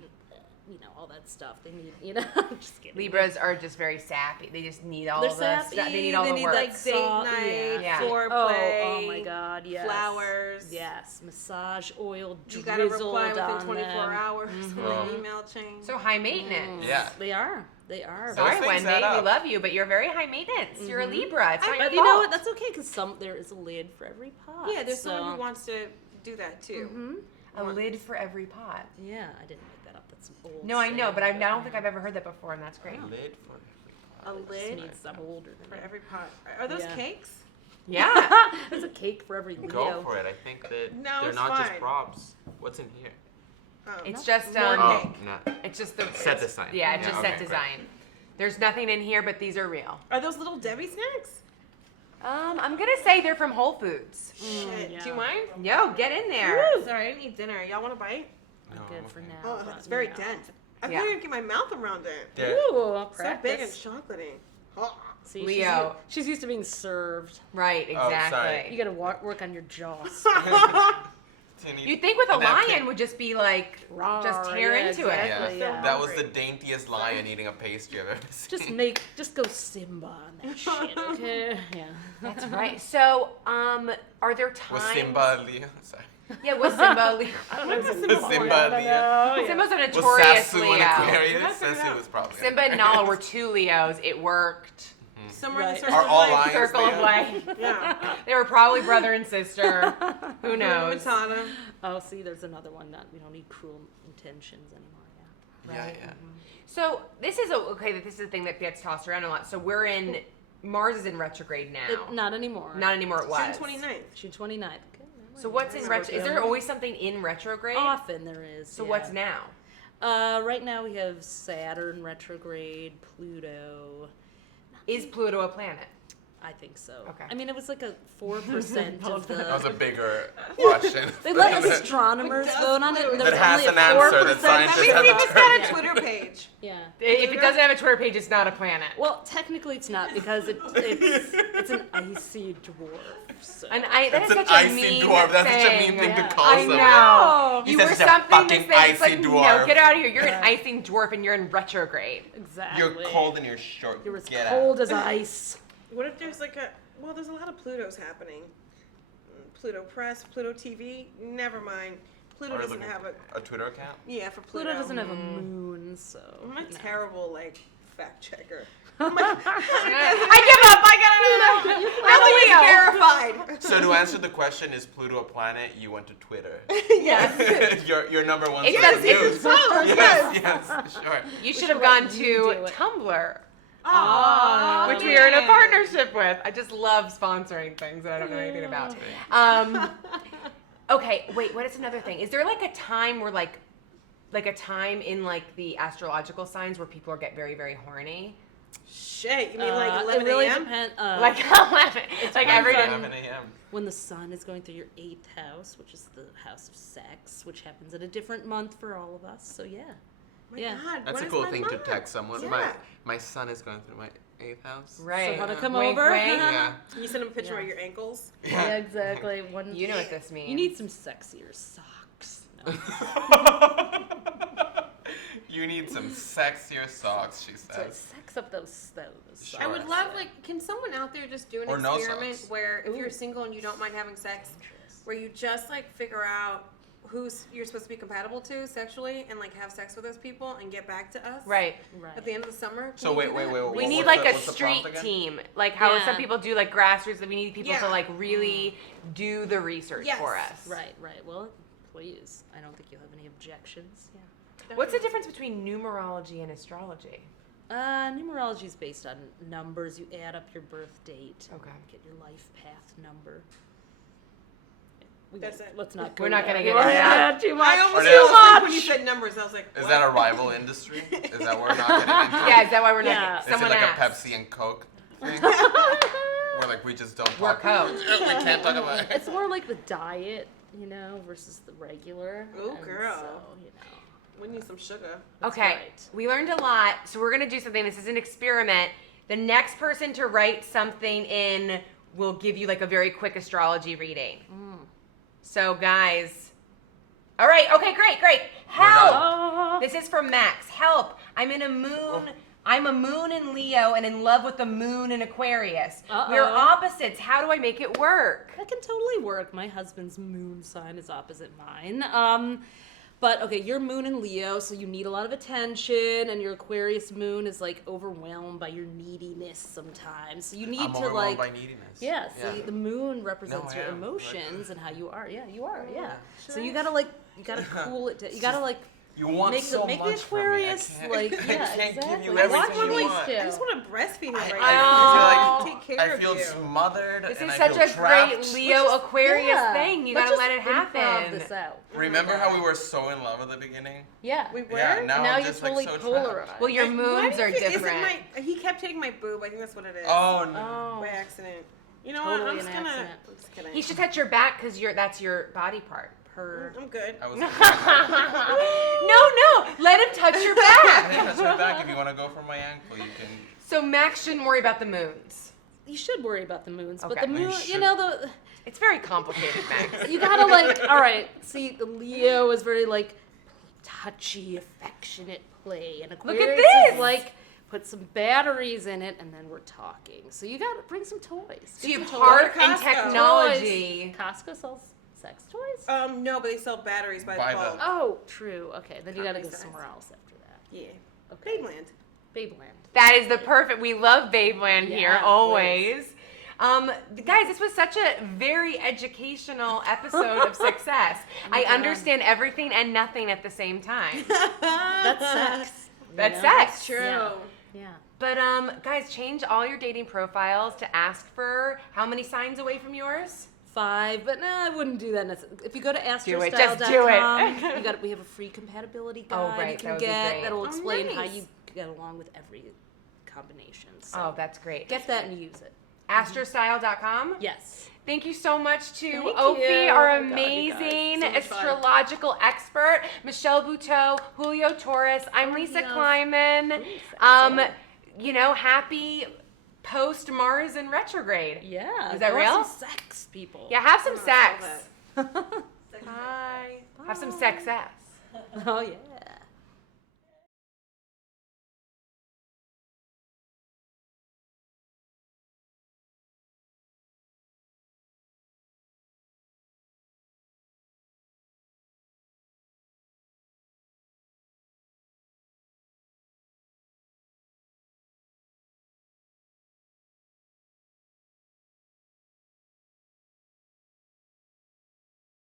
and all that stuff. They need, I'm just kidding. Libras are just very sappy. They just need all They're the sappy, stuff. They need all the work. like date Soft- night, yeah. foreplay. Oh my God, yes. Flowers. Yes, massage oil You gotta drizzled reply within on 24 them. hours on Mhm. the email chain. So high maintenance. Yeah. They are. They are. So- Sorry, Those things Wendy, add we up. love you, but you're very high maintenance. You're a Libra. It's not your But you know what? fault. That's okay because there is a lid for every pot. Yeah, there's so. someone who wants to do that too. Mhm. A lid for every pot. Yeah, I didn't make that up. That's some old. No, I know, but I saying, don't think I've ever heard that before, and that's great. Lid for A every pot. This lid means I'm older than for you. every pot. Are those Yeah. cakes? Yeah. There's a cake for every Leo. Go for it. I think that No, they're it's not just fine. props. What's in here? Oh. It's just More Oh, cake. no. it's just the Set it's- design. Yeah, it's Yeah, just okay, set great. design. There's nothing in here, but these are real. Are those little Debbie snacks? I'm gonna say they're from Whole Foods. Shit. yeah. Do you mind? Yo, get in there. Sorry, I need dinner. Y'all want a bite? No, Good I'm for okay. now. Oh, but, it's very you know. dense. I Yeah. can't even get my mouth around it. Yeah. Ooh, I'll So big and practice. chocolatey. Oh. See, Leo. She's used to being served. Right, Oh, sorry. exactly. You gotta work on your jaws. You'd think with a napkin. lion would just be like, just tear yeah, into it. exactly, Yeah. yeah. That was the daintiest lion eating a pastry I've ever seen. Just go Simba on that shit, okay? Yeah. That's right. So, are there times? Was Simba a Leo? Sorry. Yeah, was Simba a Leo? I don't know. Was Simba a Leo? Simba's a Was notorious Sasu Leo. an Aquarius? Figure it Sasu out. was probably. Simba and Nala were two Leos. It worked. Somewhere in Right. the circle Are of all life. lions Circle of Leo? life. Yeah. They were probably brother and sister. Who knows? Matata. Oh, see, there's another one. We don't need cruel intentions anymore. Yeah. Yeah, yeah. So this is this is a thing that gets tossed around a lot. So we're in Mars is in retrograde now. Not anymore. Not anymore. It was. June 29th. June 29th. Okay, So what's in retro? Is there always something in retrograde? Often there is. So yeah. what's now? Right now we have Saturn retrograde, Pluto. Is Pluto a planet? I think so. Okay. I mean, it was like a 4% of That was a the. bigger question. They let astronomers vote on it. And there That was has only an a answer 4% that scientists At least have he just determined. got a Twitter page. Yeah. If it doesn't have a Twitter page, it's not a planet. Well, technically it's not because it's an icy dwarf. So. That It's is an such a icy mean dwarf. That's such a thing. mean thing Yeah. to call I someone. know. He You says were it's a something fucking to say. It's icy like, dwarf. no, get out of here. You're an icing dwarf and you're in retrograde. Exactly. You're cold and you're short. You're as Get cold out. as ice. What if there's like there's a lot of Plutos happening. Pluto Press, Pluto TV. Never mind. Pluto Or doesn't like have a Twitter account? Yeah, for Pluto. Pluto doesn't have a moon, so. I'm a no. terrible fact checker. I give up. I got it. Verified. So to answer the question, is Pluto a planet? You went to Twitter. Yes. your number one It's source of a- it's a news. source, yes, sure. You should should have gone let you to do it. Tumblr, Oh, which we are in a partnership with. I just love sponsoring things that I don't know anything about. Okay, wait. What is another thing? Is there like a time where like a time in like the astrological signs where people get very very horny? Shit, you mean like It 11 really a.m.? depends. Like 11. It's like every day. 11 a.m. When the sun is going through your 8th house, which is the house of sex, which happens at a different month for all of us. So yeah. My Yeah. God, That's when a is cool my thing to month? text someone. Yeah. My son is going through my 8th house. Right. So how to come Wink, over? wink. Yeah. You send him a picture Yeah. of your ankles. Yeah, exactly. You know what this means. You need some sexier socks. No. You need some sexier socks, she So says. sex up those Sure. I would socks, love, yeah. can someone out there just do an Or no experiment socks. where if you're Ooh. single and you don't mind having sex, where you just figure out who's you're supposed to be compatible to sexually and like have sex with those people and get back to us. Right. At the end of the summer. So wait. We need what's like the- a what's the street prompt again? team, like how Yeah. some people do like grassroots. We need people to Yeah. like really do the research Yes. for us. Right. Well, please. I don't think you'll have any objections. Yeah. What's the difference between numerology and astrology? Numerology is based on numbers. You add up your birth date. Okay. Get your life path number. That's it. Let's not. We're not there. gonna get into that. Too much. I almost Are feel they- like when you said numbers, I was like, Is what? that a rival industry? Is that what we're not getting into? Yeah, is that why we're Yeah. not? Is it Someone like asked. a Pepsi and Coke thing? Where like we just don't We're talk. Coke. We can't talk about it. It's more like the diet, versus the regular. Ooh, And girl. So, We need some sugar. Okay, right. we learned a lot, so we're gonna do something. This is an experiment. The next person to write something in will give you like a very quick astrology reading. So guys, all right, okay, great. Help! This is from Max. Help! I'm a moon in Leo and in love with the moon in Aquarius. We're opposites. How do I make it work? That can totally work. My husband's moon sign is opposite mine. But okay, your moon in Leo, so you need a lot of attention, and your Aquarius moon is like overwhelmed by your neediness sometimes. So you need I'm to overwhelmed like by neediness. yeah, so the moon represents No, I your am. emotions and how you are. Yeah, you are. Yeah. So Sure. you gotta cool it down. You gotta like You want make so the much Aquarius from me. like I can't exactly. give you I everything want you boys want. to. I just want to breastfeed him right I now. feel Take care I of feel you. smothered This and is I such feel a trapped. great Leo Aquarius Yeah. thing. You Let's gotta let just it improv happen. this out. Remember how we were so in love at the beginning? Yeah. We were? Yeah, now I'm you're just totally like so polarized. trapped. Well, your Why moons do you are think- is it different. he kept taking my boob. I think that's what it is. Oh no. Oh. By accident. You know Totally what? an I'm accident. just kidding. He should touch your back because that's your body part. I'm good. I was No, let him touch your back. Hey, touch my back if you want to go for my ankle, you can. So Max shouldn't worry about the moons. You should worry about the moons, but Okay. the moon, the It's very complicated, Max. you gotta like. All right, see, the Leo is very like touchy, affectionate play, and Aquarius this! is like put some batteries in it, and then we're talking. So you gotta bring some toys. So you Get have some heart Go to and Costco. technology. Costco sells sex toys. No, but they sell batteries by By the the- bulk. Oh, true. Okay, then you gotta go Company size. somewhere else after that. Yeah. Okay. Babeland. Babeland. That is the perfect. We love Babeland here Yeah, always. Guys, this was such a very educational episode of Success. I understand everything and nothing at the same time. That's sex. you That's know? sex. True. Yeah. But guys, change all your dating profiles to ask for how many signs away from yours? 5, but no, I wouldn't do that. If you go to Do it, just do it. we have a free compatibility Oh, guide right, you that can would be get great. that'll Oh, explain how nice. you get along with every combination. So Oh, that's great. get that and use it. Astrostyle.com. Yes. Thank you so much to Thank Ophi, you. our Oh my God, you guys, amazing so much fun. astrological expert, Michelle Buteau, Julio Torres. I'm Lisa yeah. Kleinman. Ooh, Happy post Mars in retrograde. Yeah. Is that go real? have some sex, people. Yeah, have some Oh, I love sex. that. Bye. Have some Sexcess. Oh yeah.